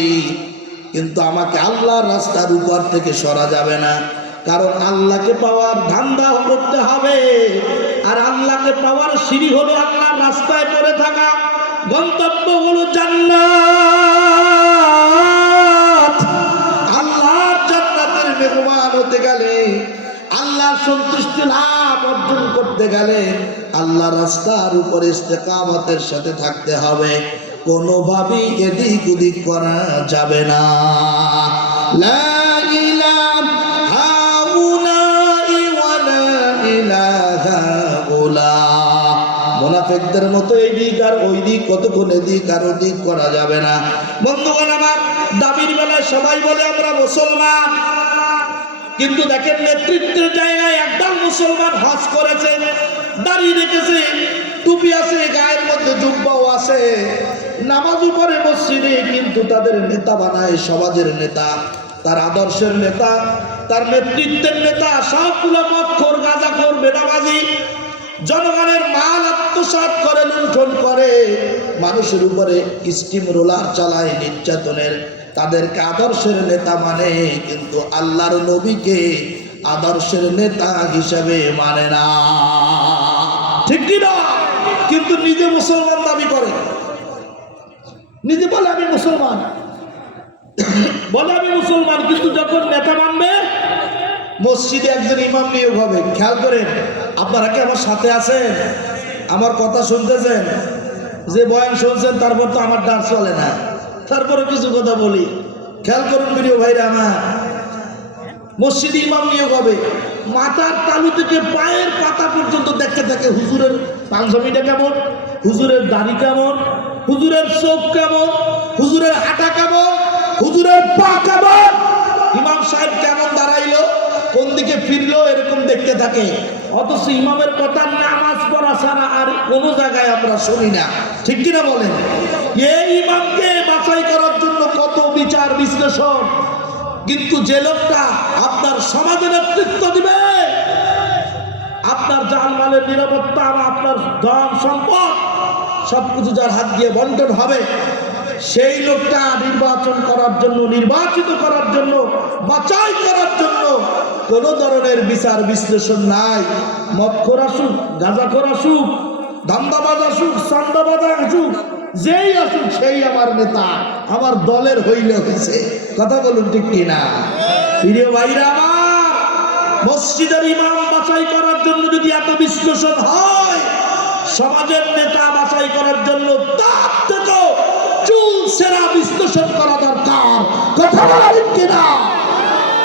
কিন্তু আমাকে আল্লাহর রাস্তার উপর থেকে সরা যাবে না। কারণ আল্লাহকে পাওয়ার ধান্দা করতে হবে, আর আল্লাহকে পাওয়ার সিঁড়ি হলো আল্লাহর রাস্তায় পড়ে থাকা, গন্তব্য হলো জান্নাত। আল্লাহর জান্নাতের মেহমান হতে গেলে, আল্লাহর সন্তুষ্টি লাভ অর্জন করতে গেলে, আল্লাহর রাস্তার উপরে ইস্তেকামতের সাথে থাকতে হবে, কোনোভাবেই এদিক ওদিক করা যাবে না। লা ইলাহা মুনাফিকদের মতো এই দিক আর ওই দিক, কতক্ষণ এদিক আর ওদিক করা যাবে না। বন্ধুগণ আমার, দাবির বেলায় সবাই বলে আমরা মুসলমান, কিন্তু দেখেন নেতৃত্বের জায়গায় একদল মুসলমান হজ করেছে, দাড়ি রেখেছে, টুপি আছে, গায়ের মধ্যে জুব্বাও আছে, নামাজও পড়ে মসজিদে, কিন্তু তাদের নেতা বানায় সমাজের নেতা, তার আদর্শের নেতা, তার নেতৃত্বের নেতা সবগুলো মদখোর, গাঁজাখোর, বেনামাজি, জনগণের মাল আত্মসাৎ করে, লুণ্ঠন করে, মানুষের উপরে স্টিম রোলার চালায় নির্যাতনের। তাদেরকে আদর্শের নেতা মানে, কিন্তু আল্লাহর নবীকে আদর্শের নেতা হিসেবে মানে না। ঠিক কি না? কিন্তু নিজে মুসলমান দাবি করে, নিজে বলে আমি মুসলমান, বলে আমি মুসলমান, কিন্তু যখন নেতা মানবে, মসজিদে একজন ইমাম নিয়োগ হবে। খেয়াল করেন, আপনারা কি আমার সাথে আছেন? আমার কথা শুনতেছেন? যে বয়ান শুনছেন, তারপর তো আমার ডাক চলে না, তারপরে কিছু কথা বলি। খেয়াল করুন প্রিয় ভাইরা আমার, মসজিদে ইমাম নিয়োগ হবে, মাথার তালু থেকে পায়ের পাতা পর্যন্ত দেখতে থাকে হুজুরের পাঞ্জাবিটা কেমন, হুজুরের দাড়ি কেমন, হুজুরের চোখ কেমন, হুজুরের হাঁটা কেমন, হুজুরের পা কেমন, ইমাম সাহেব কেমন দাঁড়াইলো, কোন দিকে ফিরলো, এরকম দেখতে থাকে। অথচ ইমামের কথা নামাজ পড়া ছাড়া আর কোনো জায়গায় আমরা শুনি না। ঠিক কিনা বলেন? এই ইমামকে বাছাই করার জন্য কত বিচার বিশ্লেষণ, কিন্তু যে লোকটা আপনার সমাজে নেতৃত্ব দিবে, আপনার জানমালের নিরাপত্তা, আপনার ধন সম্পদ সবকিছু যার হাত দিয়ে বন্টন হবে, সেই লোকটা নির্বাচন করার জন্য, নির্বাচিত করার জন্য, বাছাই করার জন্য কোন ধরনের বিচার বিশ্লেষণ নাই। মদখোর আসুক, গাঁজাখোর আসুক, ধান্দাবাজ আসুক, চান্দাবাজ আসুক, যেই আসুক সেই আমার নেতা, আমার দলের হইলে হয়েছে। কথা বলুন ঠিক কিনা? প্রিয় ভাইরা আমার, মসজিদের ইমাম বাছাই করার জন্য যদি এত বিশ্লেষণ হয়, সমাজের নেতা বাছাই করার জন্য তার থেকেও চুল সেরা বিশ্লেষণ করা দরকার। কথা বলা ঠিক কিনা?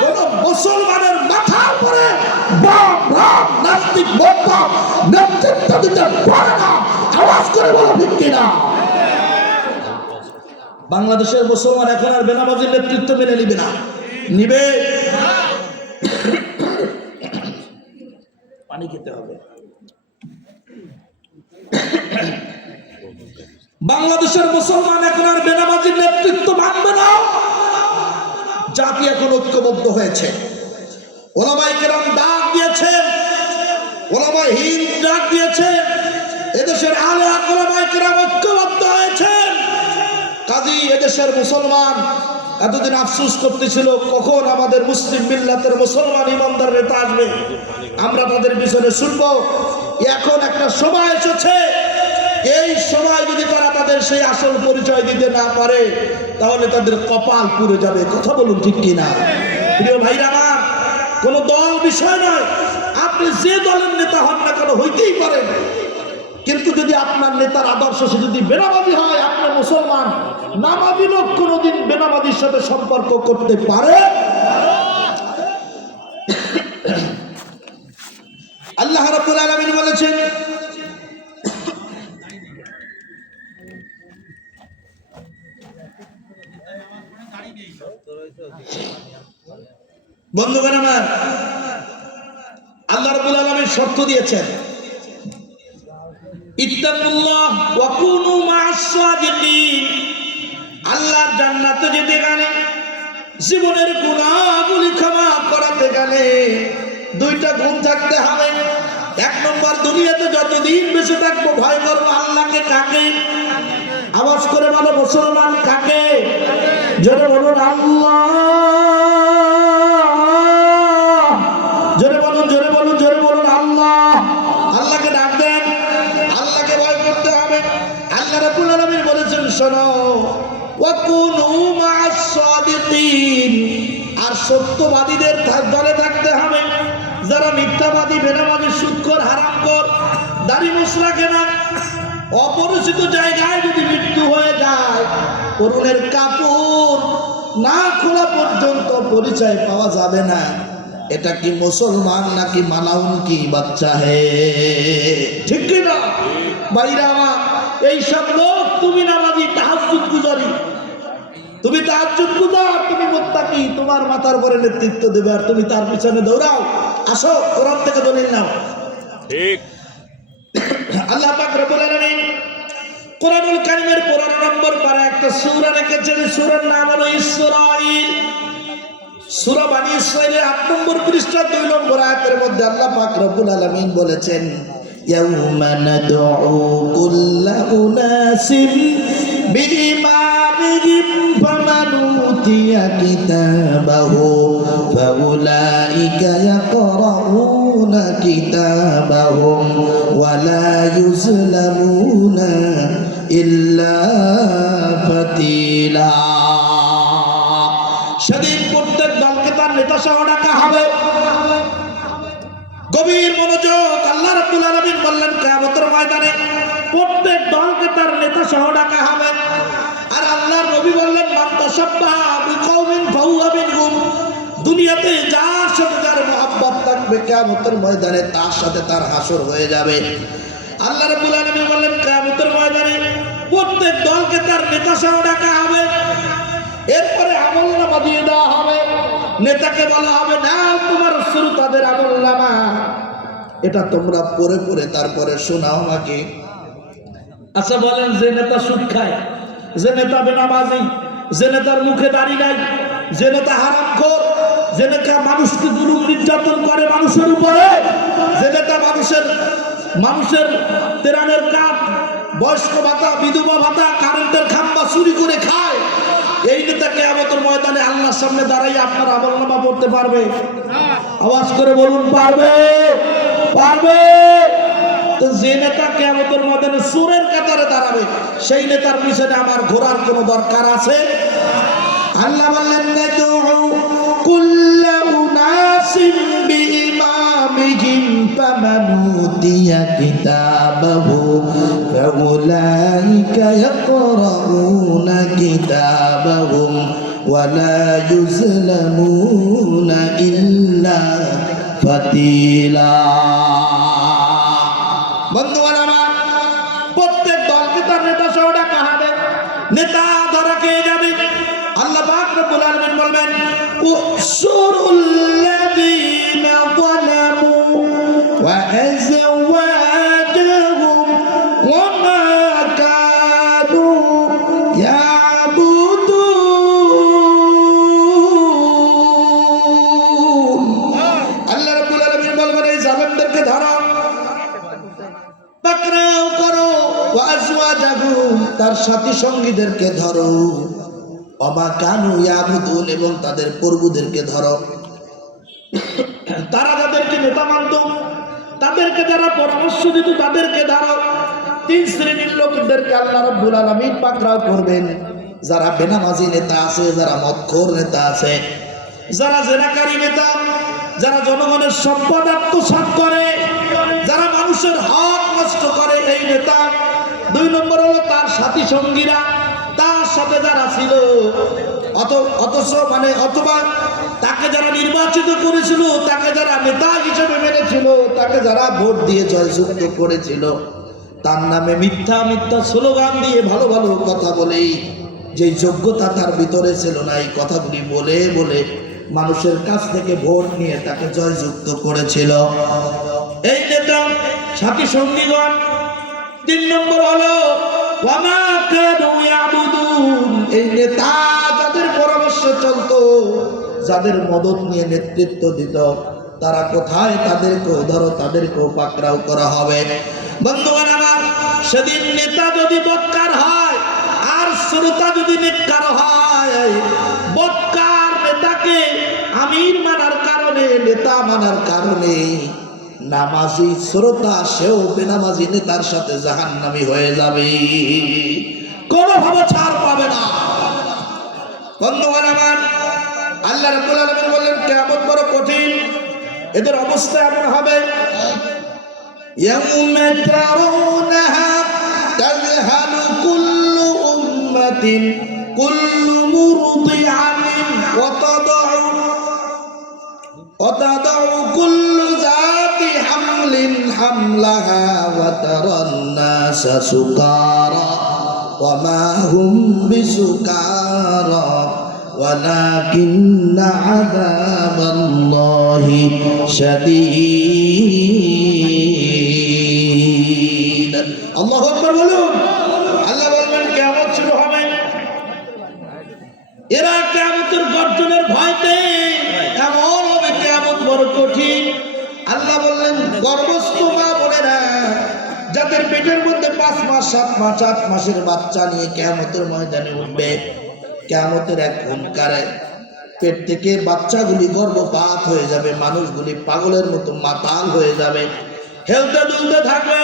কোন মুসলমানের মাথার উপরে নাস্তিক নেতৃত্ব দিতে পারে না। আওয়াজ করে বলা ঠিক কিনা? বাংলাদেশের মুসলমান এখন আর বেনামাজির নেতৃত্ব মেনে নিবে না। নিবে? পানি খেতে হবে। বাংলাদেশের মুসলমান এখন আর বেনামাজির নেতৃত্ব মানবে না। জাতি এখন ঐক্যবদ্ধ হয়েছে। ওলামায়ে কেরাম ডাক দিয়েছেন, ওলামায়ে হিন্দ ডাক দিয়েছেন, এদেশের আলে ওলামায়ে কেরাম ঐক্যবদ্ধ হয়েছেন। কাজী এদেশের মুসলমান এতদিন আফসোস করতেছিল কখন আমাদের মুসলিম মিল্লাতের মুসলমান ইমানদার নেতা আসবে, আমরা তাদের পিছনে শুনবো। এখন একটা সময় এসেছে, এই সময় যদি তারা তাদের সেই আসল পরিচয় দিতে না পারে তাহলে তাদের কপাল পুড়ে যাবে। কথা বলুন ঠিক কিনা? প্রিয় ভাইরা আমার, কোন দল বিষয় নয়, আপনি যে দলের নেতা হন না কেন হইতেই পারেন, কিন্তু যদি আপনার নেতার আদর্শ সে যদি বেনামাজি হয়, আপনার মুসলমান নামাজি লোক কোনোদিন বেনামাজির সাথে সম্পর্ক করতে পারে? আল্লাহ রাব্বুল আলামিন বলেছেন, বন্ধুগণ আমার, আল্লাহ রাব্বুল আলামিন শর্ত দিয়েছেন, ইত্তাকুল্লাহ ওয়া কুনু মা'আস সাদিকিন। আল্লাহর জান্নাতে যেতে গেলে, জীবনের গুনাহগুলি ক্ষমা করাতে গেলে দুইটা গুণ থাকতে হবে। এক নম্বর, দুনিয়াতে যতদিন বেঁচে থাকবো ভয় করবো আল্লাহকে। কাকে? আওয়াজ করে বলো মুসলমান, কাকে? জোরে বলুন আল্লাহ। জোরে বলুন, জোরে বলুন, জোরে বলুন আল্লাহ। আল্লাহকে ডাক দেন, আল্লাহকে ভয় করতে হবে। আল্লাহ রাব্বুল আলামিন বলেছেন, শোনো, ওয়া কুনু মা'আস সাদিকিন। আর সত্যবাদীদের দলে থাকতে হবে। যারা মিথ্যাবাদী, বেনামাজি, সুদখোর, হারামখোর, দাড়ি মুছ রাখে না, অপরিচিত জায়গায় যদি মৃত্যু হয়ে যায়, পরনের কাপড় না খোলা পর্যন্ত পরিচয় পাওয়া যাবে না। এটা কি মুসলমান নাকি মালাউন কি বাচ্চা হে? ঠিক কি না ভাইরা আমার? এইসব লোক, তুমি নামাজি, তাহাজ্জুদ গুজারি, তুমি তাহাজ্জুদ গুজার, তুমি মুত্তাকি, তোমার মাথার পরে নেতৃত্ব দেবে আর তুমি তার পিছনে দৌড়াও। আসো, কোরআন থেকে দলিল নাও। ঠিক। আল্লাহ পাক রব্বুল আলামিন কোরআনুল কারীমের 15 নম্বর পারা একটা সূরা রেখেছেন। সূরার নাম হলো ইসরাঈল। সূরা বানী ইসরাঈলের 8 নম্বর পৃষ্ঠা 2 নম্বর আয়াতের মধ্যে আল্লাহ পাক রব্বুল আলামিন বলেছেন, ইয়াউমা নাদউ কুল্লা উনাসিম বিইমামিহিম ফামান উতিয়া কিতাবাহু ফাউলাইকা ইয়াকরাউনা কিতাবাহুম ওয়ালা ইউজলামুনা ইল্লা ফাতিলা। সেদিন প্রত্যেক দলকে তার নেতা সহ ডাকা হবে। গভীর মনোযোগ। আল্লাহ রাব্বুল আলামিন বললেন, কিয়ামতের ময়দানে প্রত্যেক দলকে তার নেতা সহ ডাকা হবে। আর আল্লাহর নবী বললেন, মান তাশাব্বাহা বিকওমিন ফাহুয়া মিনহুম। দুনিয়াতে যার সাথে যার মহব্বত থাকবে, কিয়ামতের ময়দানে তার সাথে তার হাসর হয়ে যাবে। আল্লাহ রাব্বুল আলামিন বললেন, কিয়ামতের ময়দানে প্রত্যেক দলকে তার নেতা সহ ডাকা হবে। এরপরে আমলনামা দিয়ে দেওয়া হবে। নেতাকে বলা হবে, না, তোমার শ্রোতাদের আমলনামা, এটা তোমরা পড়ে পড়ে তারপরে শোনাও আমাকে। আচ্ছা বলেন, যে নেতা সুদ খায়, যে নেতা বেনামাজি, যে নেতার মুখে দাড়ি নাই, যে নেতা হারামখোর, যে নেতা মানুষকে জুলুম নির্যাতন করে মানুষের উপরে, যে নেতা মানুষের তেরানের কাঠ, বয়স্ক ভাতা, বিধবা ভাতা, কারেন্টের খাম্বা চুরি করে খায়, এই নেতা কিয়ামতের ময়দানে আল্লাহর সামনে দাঁড়াই আপনার আমলনামা পড়তে পারবে? আওয়াজ করে বলুন, পারবে? পারবে? তো যে নেতা কিয়ামতের ময়দানে চোরের কাতারে দাঁড়াবে, সেই নেতার পিছনে আমার ঘোরার কোনো দরকার আছে? আল্লাহ বললেন, নাদউ কুল্লা উনাসিম বিইমামিহিম ফামান উতিয়া কিতাবাহু ফাউলাইকা ইয়াকরাউনা কিতাবাহুম ওয়ালা ইউজলামুনা ইল্লা ফাতিলা। বন্ধুগণ আমার, প্রত্যেক দলকে তার নেতা সহ ডাকা হবে। নেতা ধরা কে যাবে? আল্লাহ পাক রব্বুল আলামিন বলবেন, উসুরুল্লাযীনা যালামু ওয়া আযওয়াজুহুম ওয়া মা কানু ইয়াবুদুন সন্তানদেরকে ধরো, পাকড়াও করো, ওয়া আজওয়াজাহুম তার সাথী সঙ্গীদেরকে ধরো, ওমা কানু ইয়াবুদুন এবং তাদের প্রভুদেরকে ধরো। তারা যাদেরকে নেতা মানত, তাদেরকে যারা পরামর্শ দিত তাদেরকে ধরো। তিন শ্রেণীর লোকদেরকে আল্লাহ রাব্বুল আলামিন পাকড়াও করবেন। যারা বেনামাজি নেতা আছে, যারা মদখোর নেতা আছে, যারা জেনাকারী নেতা, যারা জনগণের সম্পদ আত্মসাৎ করে, যারা মানুষের হক নষ্ট করে, এই নেতা। দুই নম্বর হলো তার সাথী সঙ্গীরা, তার সাথে যারা ছিল, অথবা তাকে যারা নির্বাচিত করেছিল, তাকে যারা নেতা হিসেবে মেনেছিল, তাকে যারা ভোট দিয়ে জয়যুক্ত করেছিল, তার নামে মিথ্যা মিথ্যা স্লোগান দিয়ে ভালো ভালো কথা বলেই যে যোগ্যতা তার ভিতরে ছিল না, এই কথাগুলি বলে বলে মানুষের কাছ থেকে ভোট নিয়ে তাকে জয়যুক্ত করেছিল এই নেতা সাথী সঙ্গীগণ। তিন নম্বর হলো ওয়ামা কানু ইয়াবুদুন, এই নেতা যাদের পরামর্শে চলতো, যাদের মদত নিয়ে নেতৃত্ব দিত, তারা কোথায়? তাদেরকেও ধরো, তাদেরকেও পাকড়াও করা হবে। বন্ধুগণ আমার, সেদিন নেতা যদি বদকার হয় আর শ্রোতা যদি নেককার হয়, বদকার নেতাকে আমির মানার কারণে, নেতা মানার কারণে নামাজি শ্রোতা সেও বেনামাজি নেতার সাথে জাহান্নামী হয়ে যাবে, কোনোভাবে ছাড় পাবে না। বন্ধুগণ আমার, আল্লাহ রাব্বুল আলামিন বললেন কিয়ামত বড় কঠিন, এদের অবস্থা এমন হবে ইয়াউমা তারাউনাহা তাযহালু কুল্লু উম্মাতিন কুল্লু মুরদিআতিন ওয়া তাদাউ কুল্লু যাতি হামলিন হামলাহা ওয়া তারান নাসা সুকারা ওয়া মা হুম বিসুকারা ওয়ালাকিন্না আযাবাল্লাহি শাদীদ। আল্লাহু আকবার বলুন। আল্লাহ বলবেন কিয়ামত শুরু হবে, এরা কিয়ামতের গর্জনের ভয়তে এমন হবে, কিয়ামত বড় কঠিন। আল্লাহ বললেন গর্ভস্থ মা বোনেরা যাদের পেটের মধ্যে 5 মাস 7 মাস 8 মাসের বাচ্চা নিয়ে কিয়ামতের ময়দানে উঠবে, কিয়ামতের এক হুঙ্কারে পেট থেকে বাচ্চাগুলি গর্ভপাত হয়ে যাবে, মানুষগুলি পাগলের মতো মাতাল হয়ে যাবে, হেলতে দুলতে থাকবে,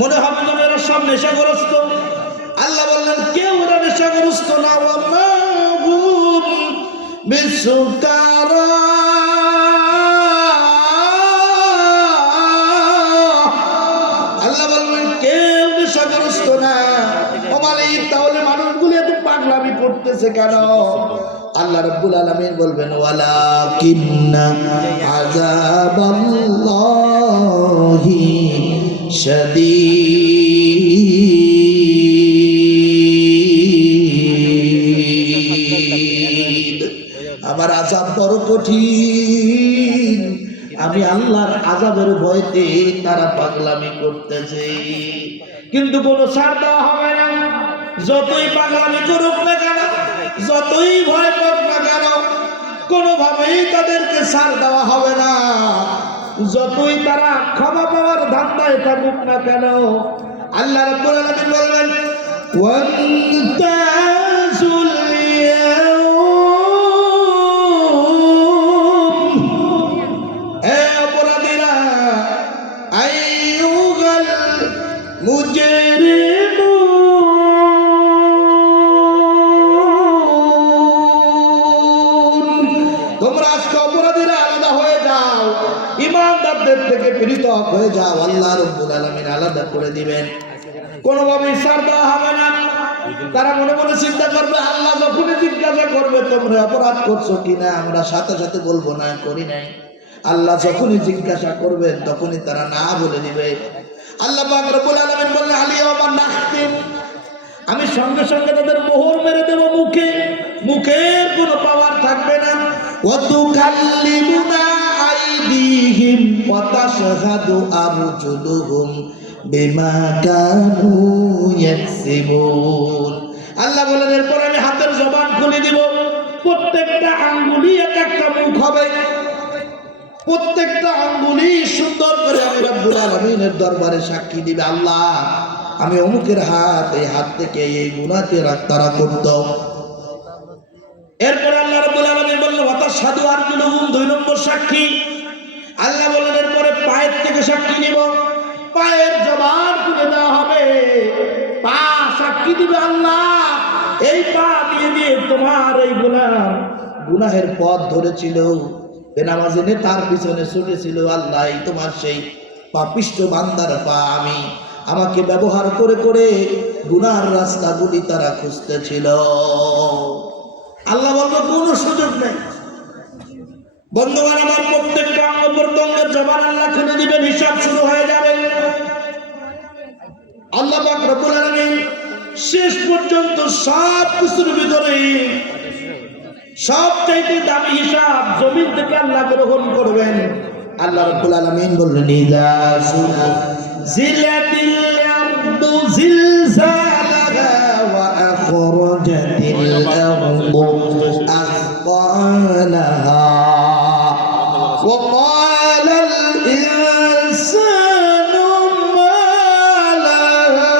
মনে হবে যেন এরা সব নেশাগ্রস্ত। আল্লাহ বললেন কেউ এরা নেশাগ্রস্ত না, ওয়ামা হুম বিসুকারা, আল্লাহ বললেন কেউ নেশাগ্রস্ত না। ও মালিক, তাহলে মানুষগুলি এত পাগলামি করতেছে কেন? আল্লাহ রাব্বুল আলামিন বলবেন ওয়ালাকিন্না আযাবাল্লাহি শাদীদ, আমার আযাব বড় কঠিন, আমি আল্লাহর আযাবের ভয়তে তারা পাগলামি করতেছে। কিন্তু কোনো ছাড় দেওয়া হবে না, যতই পাগলামি করুক না কেন, যতই ভয় পাক না কেন, কোনোভাবেই তাদেরকে ছাড় দেওয়া হবে না। যতই তারা ক্ষমা পাওয়ার ধান্দায় থাকুক না কেন, আল্লাহ রাব্বুল আলামিন বলবেন ওয়ান্তাজুল ইয়াউম, হে অপরাধীরা, আইয়ুহাল মুজরিমুন, তোমরা আজকে অপরাধীরা আলাদা হয়ে যাও, ইমানদারদের থেকে পৃথক হয়ে যাও। আল্লাহ রাব্বুল আলামিন আলাদা করে দিবেন, কোনোভাবে ছাড় দেওয়া হবে না। তারা মনে মনে চিন্তা করবে, আল্লাহ যখনই জিজ্ঞাসা করবে তোমরা অপরাধ করছো কিনা, আমরা সাথে সাথে বলবো না করি নাই। আল্লাহ যখনই জিজ্ঞাসা করবেন তখনই তারা না বলে দিবে। আল্লাহ পাক রব্বুল আলামিন বললেন আলিয়াউমা নাখতিম, আমি সঙ্গে সঙ্গে তাদের মোহর মেরে দেব মুখে, মুখের কোনো পাওয়ার থাকবে না। ওয়া তুকাল্লিমুনা আইদিহিম ওয়া তাশহাদু আরজুলুহুম বিমা কানু ইয়াকসিবুন। আল্লাহ বলেন এরপর আমি হাতের জবান খুলে দিব, প্রত্যেকটা আঙ্গুলি এক একটা মুখ হবে। প্রত্যেকটা আঙ্গুলি সুন্দর করে আমি রব্বুল আলামিনের দরবারে সাক্ষী দিবে, আল্লাহ আমি অমুকের হাত, এই হাত থেকে এই গুনাহকে তারা করত। এরপরে আল্লাহ রাব্বুল আলামিন বললেন ওয়া তাশহাদু আরজুলুহুম, 2 নম্বর সাক্ষী। আল্লাহ বললেন এরপরে পায়ের থেকে সাক্ষী নিব, পায়ের জবান খুলে দেওয়া হবে, পা সাক্ষী দিবে, আল্লাহ এই পা দিয়ে তোমার এই গুনাহের পথ ধরেছিল, বেনামাজিনে তার পিছনে ছুটেছিল, আল্লাহ এই তোমার সেই পাপিষ্ঠ বান্দার পা আমি, আমাকে ব্যবহার করে করে গুনার রাস্তাগুলি তারা খুঁজতেছিল। আল্লাহ বলবো কোনো সুযোগ নেই। বন্ধুগণ আমার, প্রত্যেকটা অঙ্গ প্রত্যঙ্গের জবান আল্লাহ খুলে দিবেন, হিসাব শুরু হয়ে যাবে। আল্লাহ পাক রব্বুল আলামিন শেষ পর্যন্ত সব কিছুর ভিতরে সবচাইতে দামি হিসাব জমিন থেকে আল্লাহ গ্রহণ করবেন। আল্লাহ রাব্বুল আলামিন বললেন ইযা জিলাতিল আরদু জিলজালাহা ওয়া আখরাজাতিল আরদু আথqalaha ওয়া ক্বালাল ইনসানু মা লাহা।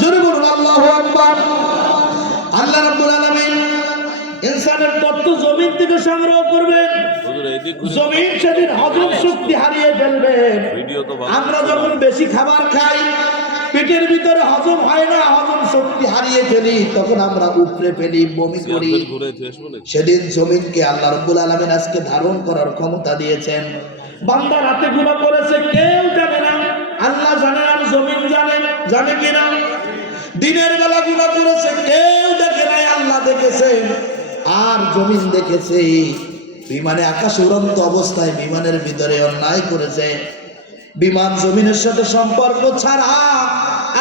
জোরে বলুন আল্লাহু আকবার। আল্লাহ রাব্বুল আলামিন ইনসানের তত্ত্ব জমিন থেকে সংগ্রহ করবেন, জমিন সেদিন হজম শক্তি হারিয়ে ফেলবেন। আমরা যখন বেশি খাবার খাই, পেটের ভিতরে হজম হয় না, হজম শক্তি হারিয়ে ফেলি, তখন আমরা উপড়ে ফেলি, বমি করি। সেদিন জমিনকে আল্লাহ রাব্বুল আলামিন আজকে ধারণ করার ক্ষমতা দিয়েছেন। বান্দা রাতে গুনাহ করেছে কেউ জানে না, আল্লাহ জানে আর জমিন জানে, জানে কিনা? দিনের বেলা গুনাহ করেছে কেউ দেখে নাই, আল্লাহ দেখেছেন আর জমিন দেখেছে। বিমানে আকাশে উড়ন্ত অবস্থায় বিমানের ভিতরে অন্যায় করেছে, বিমান জমিনের সাথে সম্পর্ক ছাড়া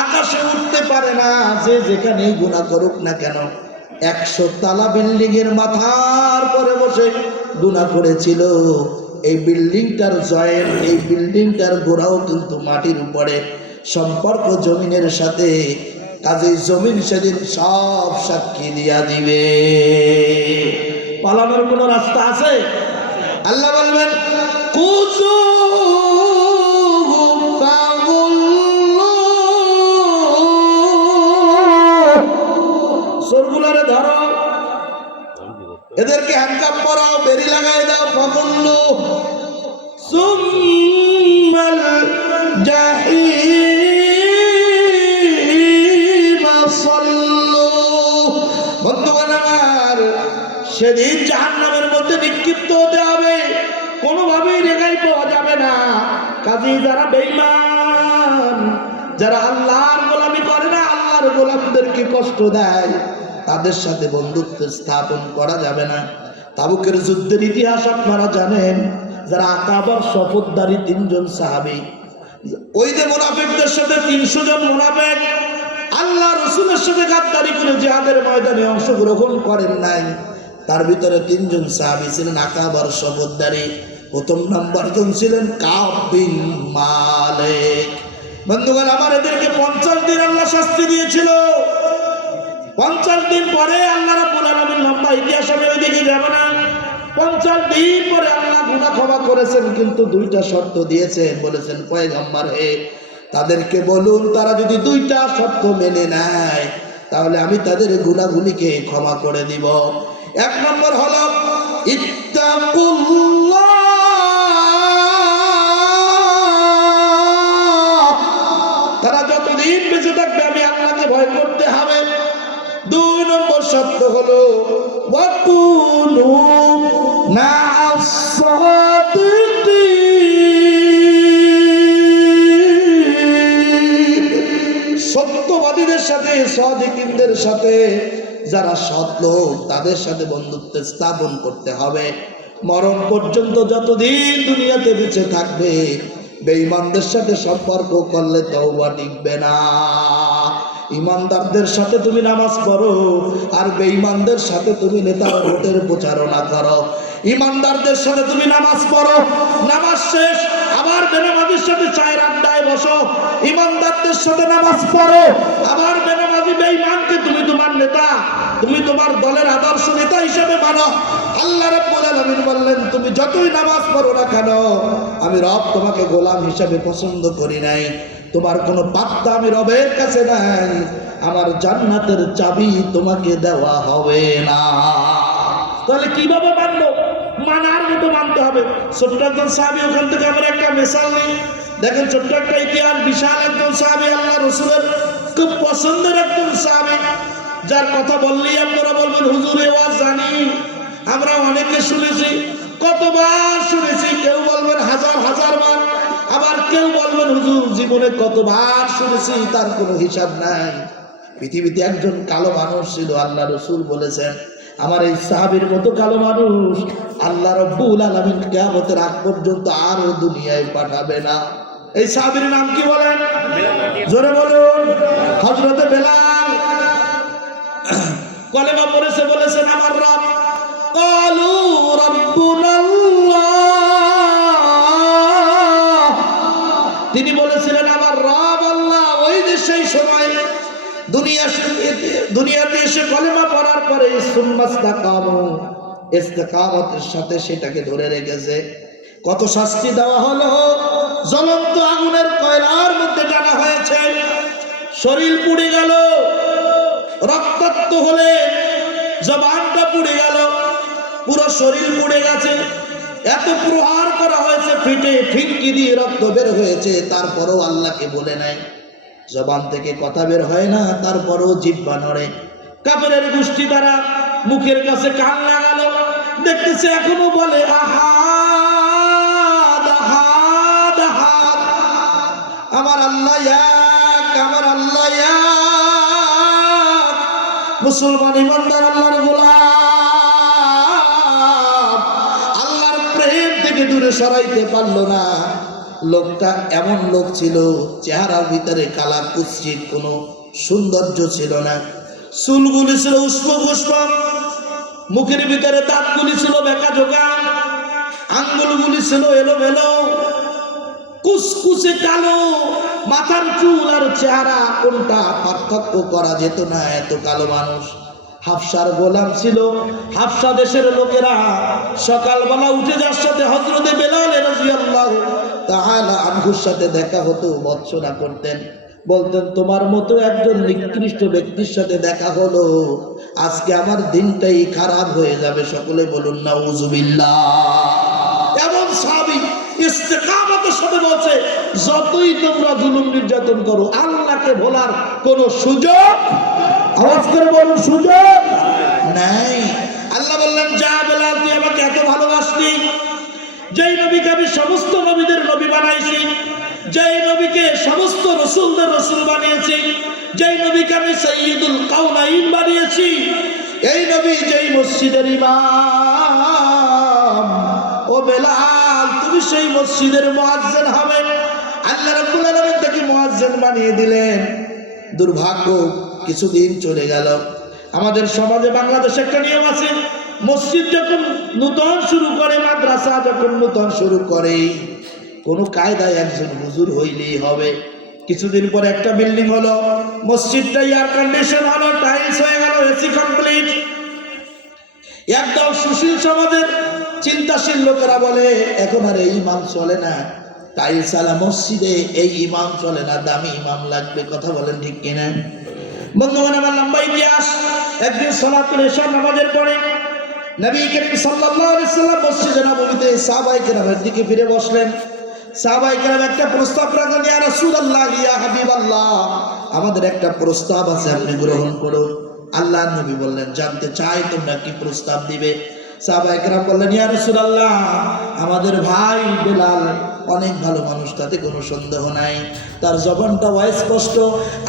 আকাশে উঠতে পারে না। যে যেখানেই গুনাহ করুক না কেন, 100 তালা বিল্ডিং এর মাথার পরে বসে গুনাহ করেছিল, এই বিল্ডিংটার জয়েন্ট, এই বিল্ডিংটার গোড়াও কিন্তু মাটির উপরে, সম্পর্ক জমিনের সাথে। কাজেই জমিন সেদিন সব সাক্ষী দিয়া দিবে। পালানোর কোন রাস্তা আছে? আল্লাহ বলবেন কুজু সরগুলারে ধরো, এদেরকে হ্যান্ডকাপ পরাও, বেরি লাগাই দাও, ফাগুল্লু সুম্মাল জাহিম সাল্লু। বন্ধুগণ আমার, সেদিন জাহান্নামের মধ্যে নিক্ষিপ্ত হতে হবে, কোনোভাবেই রেহাই পাওয়া যাবে না। কাজেই যারা বেঈমান, যারা আল্লাহর গোলামি করে না, আল্লাহর গোলামদেরকে কষ্ট দেয়, তাদের সাথে বন্ধুত্ব স্থাপন করা যাবে না। তাবুকের যুদ্ধের ইতিহাস আপনারা জানেন। যারা আকাবার শপথধারী 3 জন সাহাবী, ওই যে মুনাফিকদের সাথে 300 জন মুনাফিক আল্লাহ রাসূলের সাথে গাদ্দারি করে জিহাদের ময়দানে অংশগ্রহণ করেন নাই, তার ভিতরে 3 জন সাহাবী ছিলেন আকাবার শপথধারী। প্রথম নাম্বার জন ছিলেন কাব বিন মালিক। বন্ধুগণ আমার, এদেরকে 50 দিন আল্লাহ শাস্তি দিয়েছিল। 50 দিন পরে আল্লাহ রাব্বুল আলামিন, লম্বা ইতিহাস আমি ওইদিকে যাব না, 50 দিন পরে আল্লাহ গুনাহ ক্ষমা করেছেন, কিন্তু 2টা শর্ত দিয়েছেন। বলেছেন পয়গম্বর হে, তাদেরকে বলুন তারা যদি 2টা শর্ত মেনে নেয় তাহলে আমি তাদের গুনাহগুলিকে ক্ষমা করে দিব। 1 নম্বর হলো ইত্তাকুল্লাহ, তারা যতদিন বেঁচে থাকবে আমি আল্লাহকে ভয় করতে হবে। 2 নম্বর শর্ত হলো ওয়াকুনু মা'আস সাদিকিন, সত্যবাদীদের সাথে, সাদিকিনদের সাথে, যারা সৎ লোক তাদের সাথে বন্ধুত্ব স্থাপন করতে হবে। মরণ পর্যন্ত যতদিন দুনিয়াতে বেঁচে থাকবে বেঈমানদের সাথে সম্পর্ক করলে তওবা টিকবে না। ইমানদারদের সাথে তুমি নামাজ পড়ো আর বেঈমানদের সাথে তুমি নেতার ভোটের প্রচারণা করো। ইমানদারদের সাথে তুমি নামাজ পড়ো, নামাজ শেষ আবার বেনামাজির সাথে চায়ের আড্ডায় বসো। ইমানদার জামাতের সাথে নামাজ পড়ো, আবার বেনামাজি বেঈমানকে তুমি তোমার নেতা, তুমি তোমার দলের আদর্শ নেতা হিসেবে মানো। আল্লাহ রাব্বুল আলামিন বললেন, তুমি যতই নামাজ পড়ো না কেন, আমি রব তোমাকে গোলাম হিসেবে পছন্দ করি নাই। তোমার কোনো পাত্তা আমি রবের কাছে নাই, আমার জান্নাতের চাবি তোমাকে দেওয়া হবে না। তাহলে কিভাবে মানবো? মানার মতো মানতে হবে। ছোট্ট একজন সাহাবী, ওখান থেকে আমরা একটা মিসাল নিই। দেখেন, ছোট্ট একটা ইতিহাস, বিশাল একজন সাহাবী, আল্লাহ রাসূলের খুব পছন্দের একজন সাহাবী, যার কথা বললেই আপনারা বলবেন হুজুর এ ওয়াজ জানি, আমরা অনেকে শুনেছি, কতবার শুনেছি। কেউ বলবেন হাজার হাজার বার, আবার কেউ বলবেন হুজুর জীবনে কতবার শুনেছি তার কোনো হিসাব নাই। পৃথিবীতে একজন কালো মানুষ ছিল, আল্লাহ রাসূল বলেছেন আমার এই সাহাবীর মতো কালো মানুষ আল্লাহ রাব্বুল আলামিন কিয়ামতের আগ পর্যন্ত আর দুনিয়ায় পাঠাবে না। এই সাহাবীর নাম কি বলেন? জোরে বলুন। হযরত বেলাল কলেমা পড়েছে, বলেছেন আমার রব। ক্বালু রাব্বুনাল্লাহ, তিনি বলেছিলেন আমার রব আল্লাহ। ওই যে সেই সময় দুনিয়াতে এসে কলেমা পড়ার পরে সুম্মাস্তাকামু, ইস্তিকামতের সাথে সেটাকে ধরে রেখেছে। কত শাস্তি দেওয়া হলো, জ্বলন্ত আগুনের কয়লার মধ্যে টানা হয়েছে, শরীর পুড়ে গেল, রক্তাক্ত হলে জবানটা পুড়ে গেল, পুরো শরীর পুড়ে গেছে। এত প্রহার করা হয়েছে, ফিটে ফিটকি দিয়ে রক্ত বের হয়েছে, তারপরও আল্লাহকে বলে নাই। জবান থেকে কথা বের হয় না, তারপরও জিহ্বা নড়ে। কাফেরের গোষ্ঠী দ্বারা মুখের কাছে কান লাগালো, দেখতেছে এখনো বলে আহাদ আহাদ আহাদ, আমার আল্লাহ এক, আমার আল্লাহ এক। মুসলমান ইমানদার আল্লাহর গোলাম, আল্লাহর প্রেম থেকে দূরে সরাইতে পারলো না। লোকটা এমন লোক ছিল, চেহারার ভিতরে কালা কুৎসিত, কোনো সৌন্দর্য ছিল না। চুলগুলি ছিল উষ্ণ পুষ্প, মুখের ভিতরে দাঁতগুলি ছিল বেঁকা ঝোঁকা, আঙ্গুলগুলি ছিল এলোমেলো, কুচকুচে কালো। মাথার চুল আর চেহারা কোনটা পার্থক্য করা যেত না, এত কালো মানুষ। হাফসার গোলাম ছিল। হাফসা দেশের লোকেরা সকালবেলা উঠে যার সাথে হযরতে বেলাল রাদিয়াল্লাহু তাআলা আনহুর সাথে দেখা হতো, বর্ণনা করতেন, বলতেন তোমার মতো একজন নিকৃষ্ট ব্যক্তির সাথে দেখা হলো, আজকে আমার দিনটাই খারাপ হয়ে যাবে। সকলে বলুন নাউজুবিল্লাহ। এমন সাহাবী ইস্তিকামতের সাথে বলছে, যতই তোমরা জুলুম নির্যাতন করো, আল্লাহকে ভোলার কোন সুযোগ, আওয়াজ করে বলুন, সুযোগ নাই। আল্লাহ বললেন, যা বেলাল তুই আমাকে এত ভালোবাসলি, যেই নবীকে আমি সমস্ত নবীদের নবী বানাইছি, যেই নবীকে সমস্ত রাসূলদের রাসূল বানিয়েছি, যেই নবীকে আমি সাইয়্যিদুল কাওনাইন বানিয়েছি, এই নবী যেই মসজিদের ইমাম, ও বেলাল তুমি সেই মসজিদের মুয়াজ্জিন হবে। আল্লাহ রাব্বুল আলামিন তাকে মুয়াজ্জিন বানিয়ে দিলেন। দুর্ভাগ্য, কিছুদিন চলে গেল। আমাদের সমাজে বাংলাদেশে একটা নিয়ম আছে, মসজিদ যখন নূতন শুরু করে, মাদ্রাসা যখন নূতন শুরু করে, কোনো কায়দায় একজন হুজুর হইলেই হবে। কিছুদিন পরে একটা বিল্ডিং হলো, মসজিদটা এয়ার কন্ডিশন হলো, টাইলস হয়ে গেল, এসি কমপ্লিট। একদম সুশীল সমাজের চিন্তাশীল লোকেরা বলে এখন আর এই ইমাম চলে না, টাইলস আলা মসজিদে এই ইমাম চলে না, দামি ইমাম লাগবে। কথা বলেন ঠিক কিনা? বন্ধুগণ, আমার লম্বা ইতিহাস। একদিন সালাতুল ইশা নামাজের পরে নবী করিম সাল্লাল্লাহু আলাইহি সাল্লাম মসজিদে নববীতে সাহাবায়ে কেরামের দিকে ফিরে বসলেন। সাহাবায়ে কেরাম একটা প্রস্তাব রাখলেন, ইয়া রাসূলুল্লাহ, ইয়া হাবিবাল্লাহ, আমাদের একটা প্রস্তাব আছে, আপনি গ্রহণ করুন। আল্লাহর নবী বললেন, জানতে চাই তোমরা কি প্রস্তাব দিবে? সাহাবায়ে কেরাম বললেন, ইয়া রাসূলুল্লাহ, আমাদের ভাই বেলাল অনেক ভালো মানুষ, তাতে কোনো সন্দেহ নাই, তার জবানটা স্পষ্ট,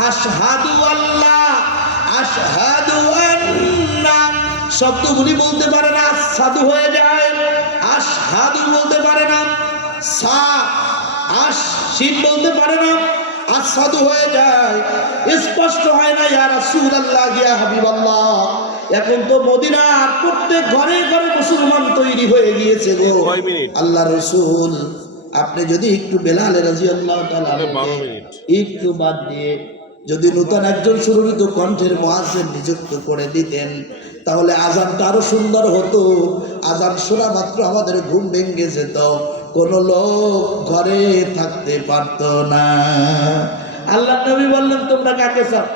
আশহাদু আল্লাহ আশহাদু আন্না শব্দগুলি বলতে পারে না, সাধু হয়ে যায়। আশহাদু বলতে পারে না, সা আশ শিব বলতে পারে না, আসাদু হয়ে যায়, স্পষ্ট হয় না। ইয়া রাসূলুল্লাহ, ইয়া হাবিবাল্লাহ, এখন তো মদিনার প্রত্যেক ঘরে ঘরে মুসলমান তৈরি হয়ে গিয়েছে গো। আল্লাহ রাসূল আপনি যদি একটু বেলাল রাদিয়াল্লাহু তাআলা একটু বাদ দিয়ে যদি নতুন একজন সুরভিত কণ্ঠের মুয়াজ্জিন নিযুক্ত করে দিতেন, তাহলে আজানটা আরো সুন্দর হতো। আজান শোনা মাত্র আমাদের ঘুম ভেঙে যেত, কোনো লোক ঘরে থাকতে পারত না। আল্লাহ নবী বললেন, তোমরা কাকে চাও?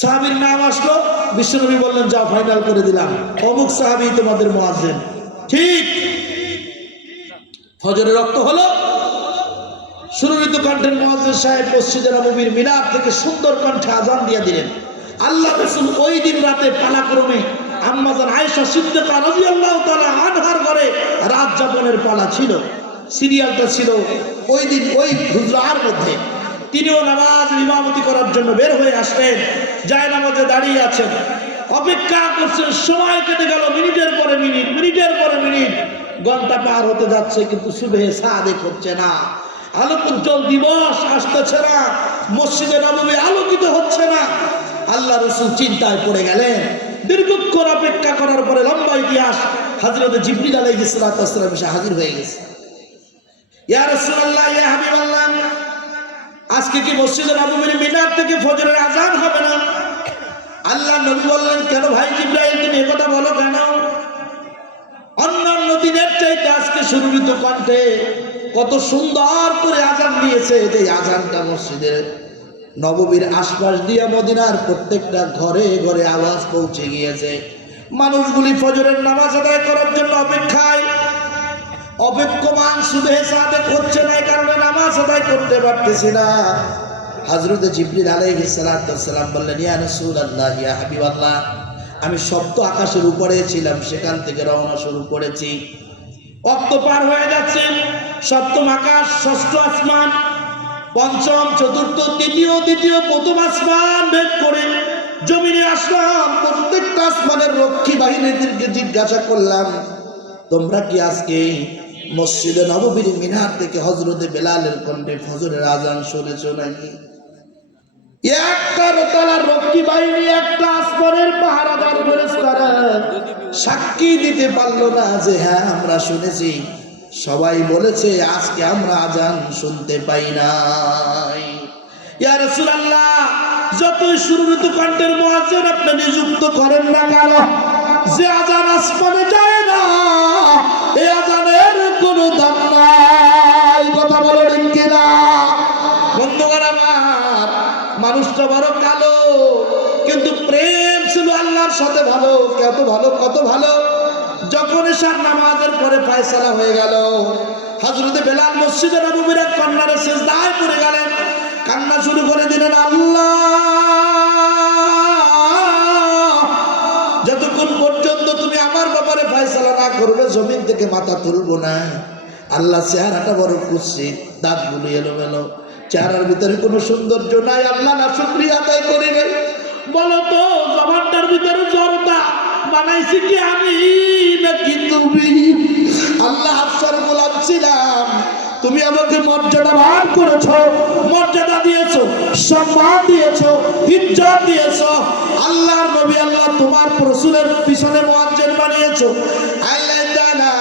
সাহাবীর নাম আসলো, বিশ্বনবী বললেন, যাও ফাইনাল করে দিলাম, অমুক সাহাবী তোমাদের মুয়াজ্জিন। ঠিক ফজরের রক্ত হলো, সুরভিত কণ্ঠের মুয়াজ্জিন সাহেব মসজিদে নববীর মিনার থেকে সুন্দর কণ্ঠে আজান দিয়ে দিলেন। আল্লাহ রাসূল ওই দিন রাতে পালাক্রমে আম্মাজান আয়েশা সিদ্দিকা রাদিয়াল্লাহু তাআলা আনহার ঘরে রাত যাপনের পালা ছিল, সিরিয়ালটা ছিল ওই দিন ওই হুজরার মধ্যে। তিনিও নামাজ ইমামতি করার জন্য বের হয়ে আসলেন, যায় নামাজে দাঁড়িয়ে আছেন, অপেক্ষা করছেন। সময় কেটে গেল, মিনিটের পরে মিনিট, মিনিটের পরে মিনিট, ঘন্টা পার হতে যাচ্ছে, কিন্তু সুবহে সাদেক হচ্ছে না। আলোক উজ্জ্বল দিবস আসতেছে না, মসজিদে নববী আলোকিত হচ্ছে না। আল্লাহ রাসূল চিন্তায় পড়ে গেলেন। দীর্ঘক্ষণ অপেক্ষা করার পরে লম্বা ইতিহাস, হযরত জিবরিল আলাইহিস সালাতু ওয়াস সালাম এসে হাজির হয়ে গেছে। ইয়া রাসূলুল্লাহ, ইয়া হাবিবাল্লাহ, আজকে কি মসজিদে নববীর মিনার থেকে ফজরের আজান হবে না? আল্লাহ নবী বললেন, কেন ভাই জিবরাইল, তুমি এই কথা বলো কেন? অন্যান্য দিনের চাইতে আজকে সুরভিত কণ্ঠে কত সুন্দর করে আজান দিয়েছে, যে আজানটা মসজিদের নববীর আশপাশ দিয়ে মদিনার প্রত্যেকটা ঘরে ঘরে আওয়াজ পৌঁছে গিয়েছে। মানুষগুলি ফজরের নামাজ আদায় করার জন্য অপেক্ষায় অপেক্ষমান, সুবহে সাদেক হচ্ছে না, এই কারণে নামাজ আদায় করতে পারতেছি না। হযরত জিবরিল আলাইহিস সালাতু ওয়াস সালাম বললেন, ইয়া রাসূলুল্লাহ, ইয়া হাবিবাল্লাহ, আমি সপ্ত আকাশের উপরে ছিলাম, সেখান থেকে রওনা শুরু করেছি। অক্ত পার হয়ে যাচ্ছে, সপ্তম আকাশ, ষষ্ঠ আসমান, পঞ্চম, চতুর্থ, তৃতীয়, দ্বিতীয়, প্রথম আসমান ভেদ করে জমিনে আসলাম। প্রত্যেকটা আসমানের রক্ষী বাহিনীদেরকে জিজ্ঞাসা করলাম, তোমরা কি আজকে মসজিদে নববীর মিনার থেকে হযরতে বেলালের কণ্ঠে ফজরের আজান শুনেছো নাকি? একটা তালার রক্ষী বাহিনী, একটা আসমানের পাহারাদার ফেরেশতারা সাক্ষী দিতে পারলো না যে হ্যাঁ আমরা শুনেছি। সবাই বলেছে আজকে আমরা আজান শুনতে পাই নাই। ইয়া রাসূলুল্লাহ, যতই সুরভিত কণ্ঠের মুয়াজ্জিন আপনি নিযুক্ত করেন না কেন, যে আজান আসমানে যায় না, এই আজানের কোনো দাম নাই। কথা বলেন কিনা বন্ধুগণ আমার? মানুষটা বড় কালো, কিন্তু প্রেম ছিল আল্লাহর সাথে ভালো। কত ভালো, কত ভালো। যখন এশার নামাজের পরে ফয়সালা হয়ে গেল, হযরতে বেলাল মসজিদে নববীর এক কর্নারে সিজদায় পড়ে গেলেন, কান্না শুরু করে দিলেন। আল্লাহ, যতক্ষণ পর্যন্ত তুমি আমার ব্যাপারে ফয়সালা না করবে, জমিন থেকে মাথা তুলবো না। আল্লাহ চেহারাটা বড় কুৎসিত, দাঁতগুলো এলোমেলো, চেহারার ভিতরে কোনো সৌন্দর্য নাই। আল্লাহ না শুকরিয়া আদায় করি নাই? বলো তো, জবানটার ভিতরে জড়তা বানাইছি কি আমি নাকি তুমি? আল্লাহ হাফসার গোলাম ছিলাম, তুমি আমাকে মর্যাদা ভাগ করেছো, মর্যাদা দিয়েছো, সম্মান দিয়েছো, ইজ্জত দিয়েছো। আল্লাহর নবী, আল্লাহ তোমার রাসূলের পিছনে মুয়াজ্জিন বানিয়েছো। আল্লাহ তাআলা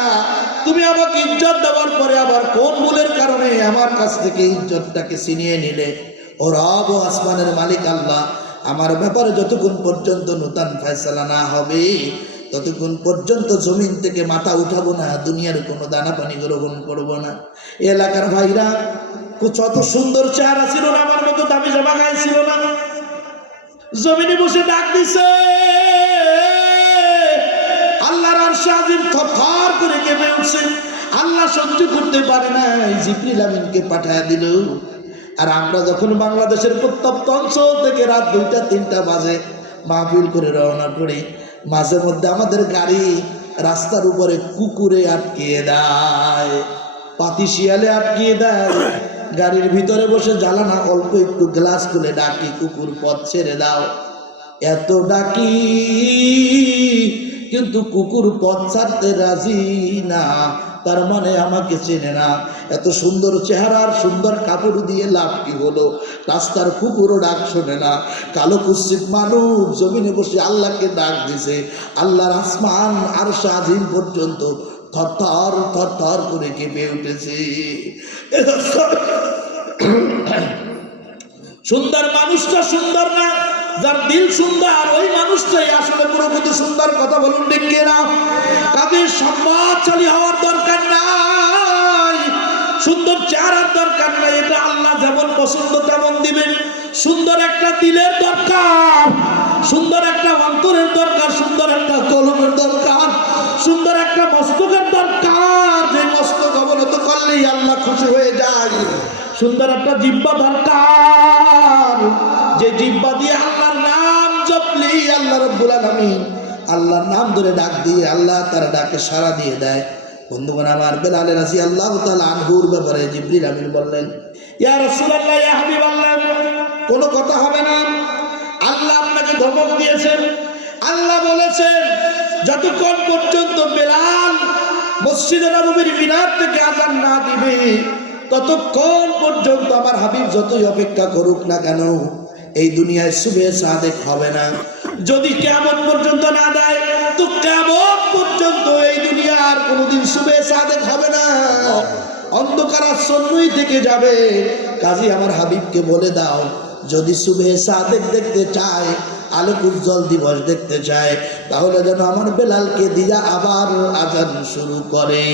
তুমি আমাকে ইজ্জত দেওয়ার পরে আবার কোন ভুলের কারণে আমার কাছ থেকে ইজ্জতটাকে ছিনিয়ে নিলে? ও রব ও আসমানের মালিক আল্লাহ, আমার ব্যাপারে যতক্ষণ পর্যন্ত নূতন ফয়সালা না হবে, ততক্ষণ পর্যন্ত জমিন থেকে মাথা উঠাবো না, দুনিয়ার কোনো দানা পানি গ্রহণ করবো না। এলাকার ভাইরা, কত সুন্দর চেহারা ছিল না, আমার মতো দামি জামা গায়ে ছিল না। জমিনে বসে ডাক দিছে, আল্লাহর আরশ আজিম থরথর করে কেঁপে উঠছে। আল্লাহ সহ্য করতে পারে না, জিবরিল আমিনকে পাঠায়া দিল। আর আমরা যখন বাংলাদেশের প্রত্যন্ত অঞ্চল থেকে রাত 2টা-3টা বাজে মাহফিল করে রওনা করি, মাঝে মধ্যে আমাদের গাড়ি রাস্তার উপরে কুকুরে আটকিয়ে দেয়, পাতি শিয়ালে আটকিয়ে দেয়। গাড়ির ভিতরে বসে জ্বালানা অল্প একটু গ্লাস খুলে ডাকি, কুকুর পথ ছেড়ে দাও। এত ডাকি, কিন্তু কুকুর পথ ছাড়তে রাজি না। তার মানে আমাকে চেনে না। এত সুন্দর চেহারার সুন্দর কাপড় দিয়ে লাভ কি হলো? রাস্তার কুকুরও ডাক শোনে না। কালো কুৎসিত মানুষ জমিনে বসে আল্লাহকে ডাক দিছে। আল্লাহর আসমান আরশ আজিম পর্যন্ত থরথর থরথর করে কেঁপে উঠেছে। সুন্দর মানুষটা সুন্দর না, যার দিল সুন্দর ওই মানুষটাই আসলে প্রকৃত সুন্দর। কথা বলুন ঠিক কিনা? কাদের সম্মানশালী হওয়ার দরকার নাই, সুন্দর চেহারার দরকার নাই, এটা আল্লাহ যেমন পছন্দ তেমন দিবেন। সুন্দর একটা দিলের দরকার, সুন্দর একটা অন্তরের দরকার, সুন্দর একটা কলমের দরকার, সুন্দর একটা মস্তকের দরকার, যে মস্তক অবনত করলেই আল্লাহ খুশি হয়ে যায়। সুন্দর একটা জিহ্বা দরকার, যে জিহ্বা দিয়ে আল্লাহর নাম জপলেই আল্লাহ রাব্বুল আলামিন আল্লাহর নাম ধরে ডাক দিয়ে আল্লাহ তার ডাকে সাড়া দিয়ে দেয়। বন্ধুগণ আমার, বেলাল রাদিয়াল্লাহু তাআলা আনহুর ব্যাপারে জিবরিল আমিন বললেন, ইয়া রাসূলুল্লাহ, ইয়া হাবিবাল্লাহ, কোনো কথা হবে না, আল্লাহ আপনাকে ধমক দিয়েছেন। আল্লাহ বলেছেন যতক্ষণ পর্যন্ত বেলাল মসজিদে নববীর মিনার থেকে আযান না দিবে ততক্ষণ পর্যন্ত আমার হাবিব যতই অপেক্ষা করুক না কেন এই দুনিয়ায় সুবহে সাদেক হবে না। যদি কিয়ামত পর্যন্ত না দেয় তো কিয়ামত পর্যন্ত এই দুনিয়ার কোনোদিন সুবহে সাদেক হবে না, অন্ধকারাচ্ছন্নই থেকে যাবে। কাজী আমার হাবিবকে বলে দাও, যদি সুবহে সাদেক দেখতে চায়, আলোক উজ্জ্বল দিবস দেখতে চায়, তাহলে যেন আমার বেলালকে দিয়া আবার আজান শুরু করে।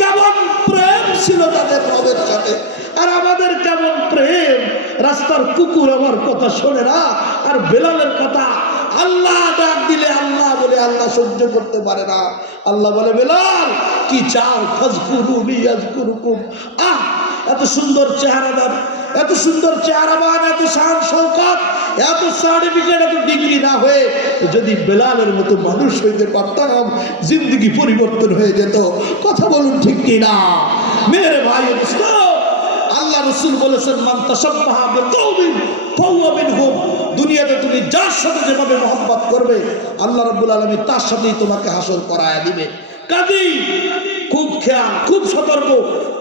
কেমন প্রেম ছিল তাদের রবের সাথে, আর আমাদের কেমন প্রেম। রাস্তার কুকুর আমার কথা শোনে না, আর বেলালের কথা আল্লাহ ডাক দিলে আল্লাহ বলে আল্লাহ সহ্য করতে পারে না। আল্লাহ বলে, বেলাল কি চাও? ফাজকুরুনি আযকুরুকুম। এত সুন্দর চেহারাদার, এত সুন্দর চেহারাবান, এত শান শওকত, এত সার্টিফিকেট, এত ডিগ্রি না হয়ে যদি বেলালের মতো মানুষ হইতে পারতাম, জিন্দগি পরিবর্তন হয়ে যেত। কথা বলুন ঠিক কিনা? মেরে ভাই, আল্লাহ রাসূল বলেছেন, মান তাশাব্বাহা বিকওমিন ফাহুয়া মিনহুম। দুনিয়াতে তুমি যার সাথে যেভাবে মহব্বত করবে আল্লাহ রাব্বুল আলামিন তার সাথেই তোমাকে হাসর করায়া দিবে। কাজেই খুব খেয়াল, খুব সতর্ক,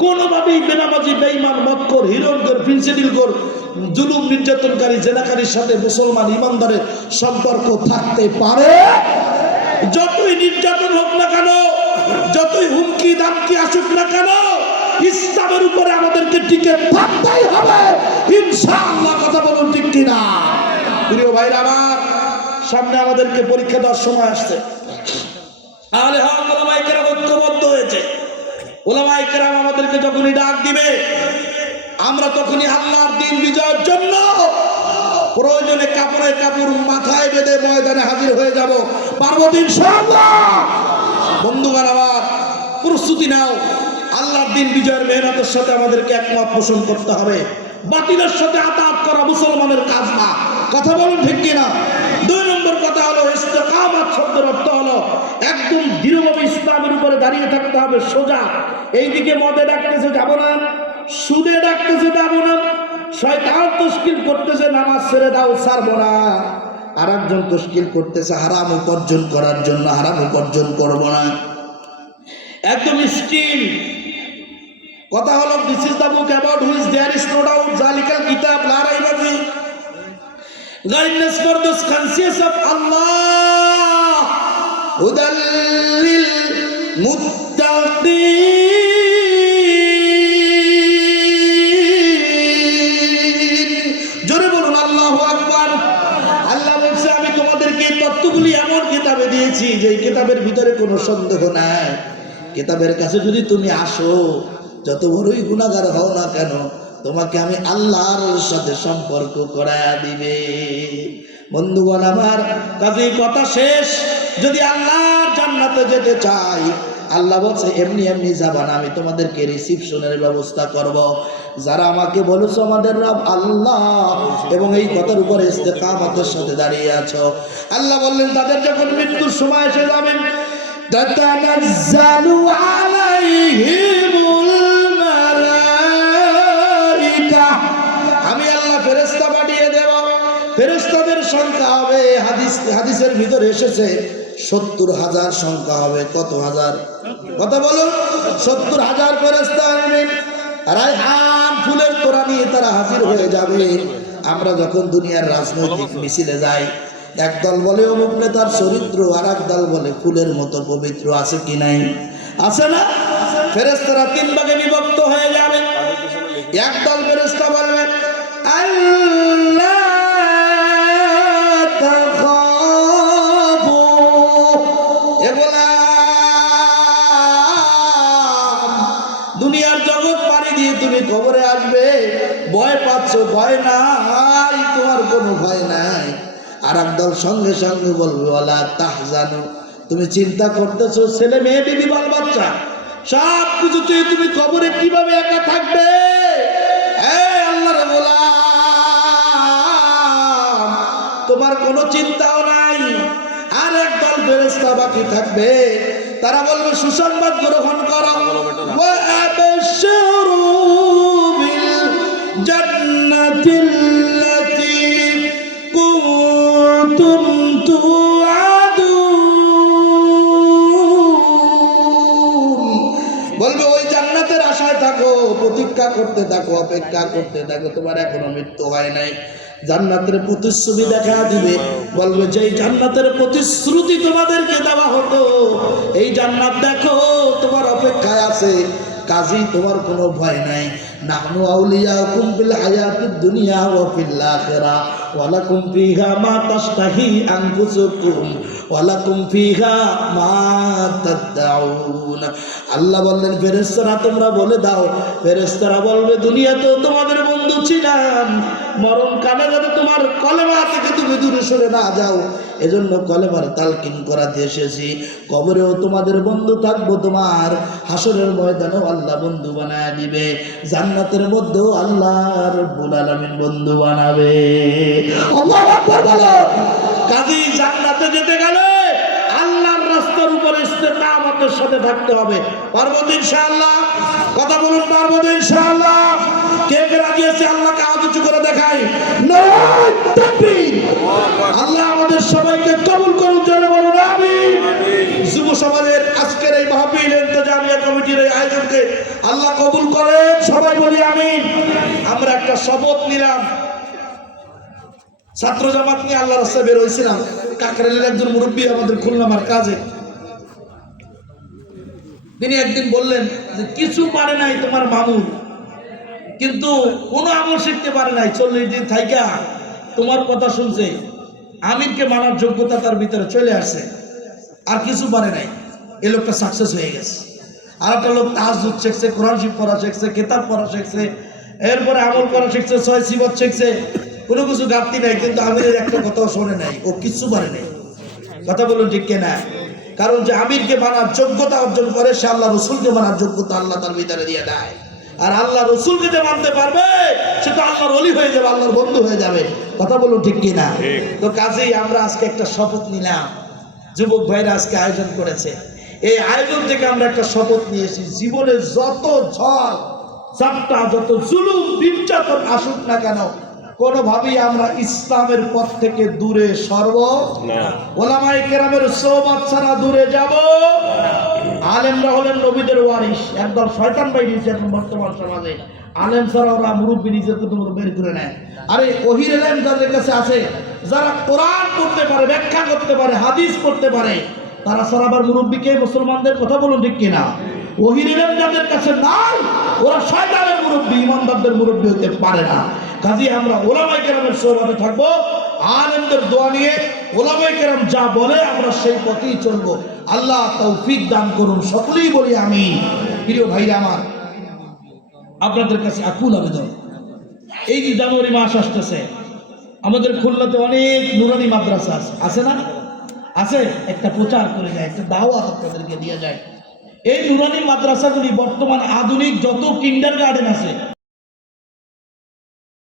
কোনোভাবেই বেনামাজি, বেঈমান, মদখোর, হিরোইনখোর, ফেন্সিডিলখোর, জুলুম নির্যাতনকারী, জেনাকারীর সাথে মুসলমান ইমানদারের সম্পর্ক থাকতে পারে। যতই নির্যাতন হোক না কেন, যতই হুমকি দামকি আসুক না কেন, ইসলামের উপরে আমাদেরকে টিকে থাকতেই হবে ইনশাআল্লাহ। কথা বলুন ঠিক কিনা? প্রিয় ভাইরা আমার, সামনে আমাদেরকে পরীক্ষা দেওয়ার সময় আসছে। তাহলে ওলামায়ে কেরাম ঐক্যবদ্ধ হয়েছে। ওলামায়ে কেরাম আমাদেরকে যখনই ডাক দিবে আমরা তখনই আল্লাহর দিন বিজয়ের জন্য প্রয়োজনে কাপড়ে কাপড় মাথায় বেঁধে ময়দানে হাজির হয়ে যাব। পারবো ইনশাআল্লাহ। বন্ধুগণ আমার, প্রস্তুতি নাও। আল্লাহর দিন বিজয়ের মেহনতের সাথে আমাদেরকে একমত পোষণ করতে হবে। বাতিলের সাথে আতাত করা মুসলমানের কাজ না। কথা বলুন ঠিক কিনা? 2 নম্বর কথা হলো ইস্তেকামাত শব্দের অর্থ হলো একদম দৃঢ়ভাবে ইসলামের উপরে দাঁড়িয়ে থাকতে হবে, সোজা। এইদিকে মদে ডাকতেছে যাব না, সুদে ডাকতেছে যাব না, শয়তান তশকিল করতেছে নামাজ ছেড়ে দাও ছাড়বো না, আর একজন তশকিল করতেছে হারাম উপার্জন করার জন্য হারাম উপার্জন করবো না। একদম স্টিল কথা হলো, this is the book about which there is no doubt, জালিকাল কিতাব লা রাইবা ফিহি, guidance for those conscious of Allah, hudal lil muttaqin। জোরে বলুন আল্লাহু আকবার। আল্লাহ বলছে, আমি তোমাদেরকে এই তত্ত্বগুলি এমন কিতাবে দিয়েছি যে এই কিতাবের ভিতরে কোনো সন্দেহ নাই। কিতাবের কাছে যদি তুমি আসো, যত বড়ই গুনাহগার হও না কেন, তোমাকে আমি আল্লাহর সাথে সম্পর্ক করায়া দিবে। বন্ধুগণ আমার, কাজেই কথা শেষ। যদি আল্লাহর জান্নাতে যেতে চাই, আল্লাহ বলছে এমনি এমনি যাবা না, আমি তোমাদেরকে রিসিপশনের ব্যবস্থা করব। যারা আমাকে বলেছো আমাদের রব আল্লাহ এবং এই কথার উপরে ইস্তেকামতের সাথে দাঁড়িয়ে আছো, আল্লাহ বললেন তাদের যখন মৃত্যুর সময় এসে যাবেন, তাতানাজ্জালু আলাইহিমুল মালাইকা, আমি আল্লাহ ফেরেশতা পাঠিয়ে দেব। ফেরেশতাদের সংখ্যা হবে, হাদিসের ভিতরে এসেছে 70,000 সংখ্যা হবে। কত হাজার? কথা বলুন। 70,000 ফেরেশতা আনবেন, রায়হান ফুলের তোড়া নিয়ে তারা হাজির হয়ে যাবে। আমরা যখন দুনিয়ার রাজনৈতিক মিছিলে যাই, একদল বলে অমুক নেতার চরিত্র, আর এক দল বলে ফুলের মতো পবিত্র। আছে কি নাই? আছে না? ফেরেশতারা তিন ভাগে বিভক্ত হয়ে যাবে। একদল ফেরেশতা বলবে আল্লাহ তাখাফু, এগুলা দুনিয়ার জগৎ পাড়ি দিয়ে তুমি কবরে আসবে, ভয় পাচ্ছ, ভয় নাই, তোমার কোনো ভয় নাই। আর একদল সঙ্গে সঙ্গে বলবে ওয়ালা তাহজানু, তুমি চিন্তা করতেছো ছেলে মেয়ে বিবি বাল বাচ্চা সব কিছু তুমি কবরে কিভাবে একা থাকবে। আল্লাহর গোলাম, তোমার কোনো চিন্তাও নাই। আর একদল ফেরেশতা বাকি থাকবে, তারা বলবে সুসংবাদ গ্রহণ করো, ওয়া আবশিরু বিল জান্নাতিল্লাতী কুনতুম তুআদুন। বলবে ওই জান্নাতের আশায় থাকো, প্রতীক্ষা করতে থাকো, অপেক্ষা করতে থাকো, তোমার এখনো মৃত্যু হয় নাই। জান্নাতের প্রতিশ্রুতি দেখা দিবে, বলবে যে জান্নাতের প্রতিশ্রুতি তোমাদেরকে দেওয়া হতো, এই জান্নাত দেখো তোমার অপেক্ষায় আছে, কাজেই তোমার কোনো ভয় নাই। নাহনু আউলিয়াকুম ফিল হায়াতিদ দুনিয়া ওয়া ফিল আখিরাহ ওয়া লাকুম ফিহা মা তাশতাহি আনফুসুকুম ওয়া লাকুম ফিহা মা তাদউন। আল্লাহ বললেন ফেরেশতারা তোমরা বলে দাও, ফেরেশতারা বলবে দুনিয়াতেও তোমাদের বন্ধু ছিলাম, মরণ কালে যাতে তোমার কলেমা থেকে তুমি দূরে সরে না যাও, এজন্য কলেমার তালকিন করাতে এসেছি। কবরেও তোমাদের বন্ধু থাকবো, তোমার হাসরের ময়দানেও আল্লাহ বন্ধু বানায় দিবে, জান্নাতের মধ্যেও আল্লাহ রাব্বুল আলামিন বন্ধু বানাবে। আল্লাহু আকবার বলো। কাজী জান্নাতে যেতে গেলে আল্লাহর রাস্তার উপরে ইস্তেকামতের সাথে থাকতে হবে। পারবো তো ইনশাআল্লাহ? কথা বলুন, পারবো তো ইনশাআল্লাহ? কে কে রাজি আছে আল্লাহকে হাত উঁচু করে দেখাই। নারায়ে তাকবীর। আল্লাহ আমাদের সবাইকে কবুল করুন, জোরে বলুন আমিন। যুব সমাজের আজকের এই মাহফিল ইন্তেজামিয়া কমিটির এই আয়োজনকে আল্লাহ কবুল করেন, সবাই বলি আমিন। আমরা একটা শপথ নিলাম, ছাত্র জামাত নিয়ে আল্লাহর রাস্তায় বের হয়েছিলাম। কাকরাইলের একজন মুরব্বী আমাদের খুলনা মার্কাজে, তিনি একদিন বললেন যে কিছু পারে নাই তোমার মামুন, কিন্তু কোনো আমল শিখতে পারে নাই, 40 দিন থাইকা তোমার কথা শুনছে, আমিরকে মানার যোগ্যতা তার ভিতরে চলে আসছে, আর কিছু পারে নাই। এই লোকটা সাকসেস হয়ে গেছে। আর একটা লোক তাহাজ্জুদ শিখছে, কোরআন শরীফ পড়া শিখছে, কিতাব পড়া শিখছে, এরপরে আমল করা শিখছে, 6 সিবত শিখছে, কোনো কিছু ঘাটতি নাই, কিন্তু আমিরের একটা কথাও শোনে নাই, ও কিছু পারে নাই। কথা বলুন ঠিক কিনা? কারণ যে আমিরকে মানার যোগ্যতা অর্জন করে, সে আল্লাহ রসুলকে মানার যোগ্যতা আল্লাহ তার ভিতরে দিয়ে দেয়। আর আল্লাহ রসুলকে যে মানতে পারবে সে তো আল্লাহর ওলি হয়ে যাবে, আল্লাহর বন্ধু হয়ে যাবে। কথা বলুন ঠিক কিনা? তো কাজেই আমরা আজকে একটা শপথ নিলাম, যুবক ভাইরা আজকে আয়োজন করেছে, এই আয়োজন থেকে আমরা একটা শপথ নিয়েছি, জীবনে যত ঝড় ঝাপটা, যত জুলুম নির্যাতন আসুক না কেন, কোনোভাবেই আমরা ইসলামের পথ থেকে দূরে সরব না। ওলামায়ে কেরামের সোহবত ছাড়া দূরে যাব। আলেমরা হলেন নবীদের ওয়ারিস, একদল শয়তান বাইরে এখন বর্তমান সমাজে আলেম ছাড়া ওরা মুরব্বী নিজের কথা বের করে নেয়। আরে ওহির এলেম যাদের কাছে আছে, যারা কোরআন পড়তে পারে, ব্যাখ্যা করতে পারে, হাদিস পড়তে পারে, তারা ছাড়া আবার মুরব্বীকে মুসলমানদের কথা বলুন ঠিক কিনা? ওহির এলেম যাদের কাছে নাই, ওরা শয়তানের মুরব্বী, ইমানদারদের মুরব্বী হতে পারে না। কাজী আমরা ওলামায়ে কেরামের সোহবতে থাকবো, আলেমদের দোয়া নিয়ে ওলামায়ে কেরাম যা বলে আমরা সেই পথেই চলবো। আল্লাহ তৌফিক দান করুন, সকলেই বলি আমিন। প্রিয় ভাইরা আমার, আপনাদের কাছে আকুল আবেদন, এই যে জানুয়ারি মাস আসতেছে, আমাদের খুলনাতে অনেক নুরানি মাদ্রাসা আছে, আছে না? আছে। একটা প্রচার করে যায়, একটা দাওয়াত আপনাদেরকে দিয়ে যায়। এই নুরানি মাদ্রাসাগুলি বর্তমান আধুনিক যত কিন্ডারগার্টেন আছে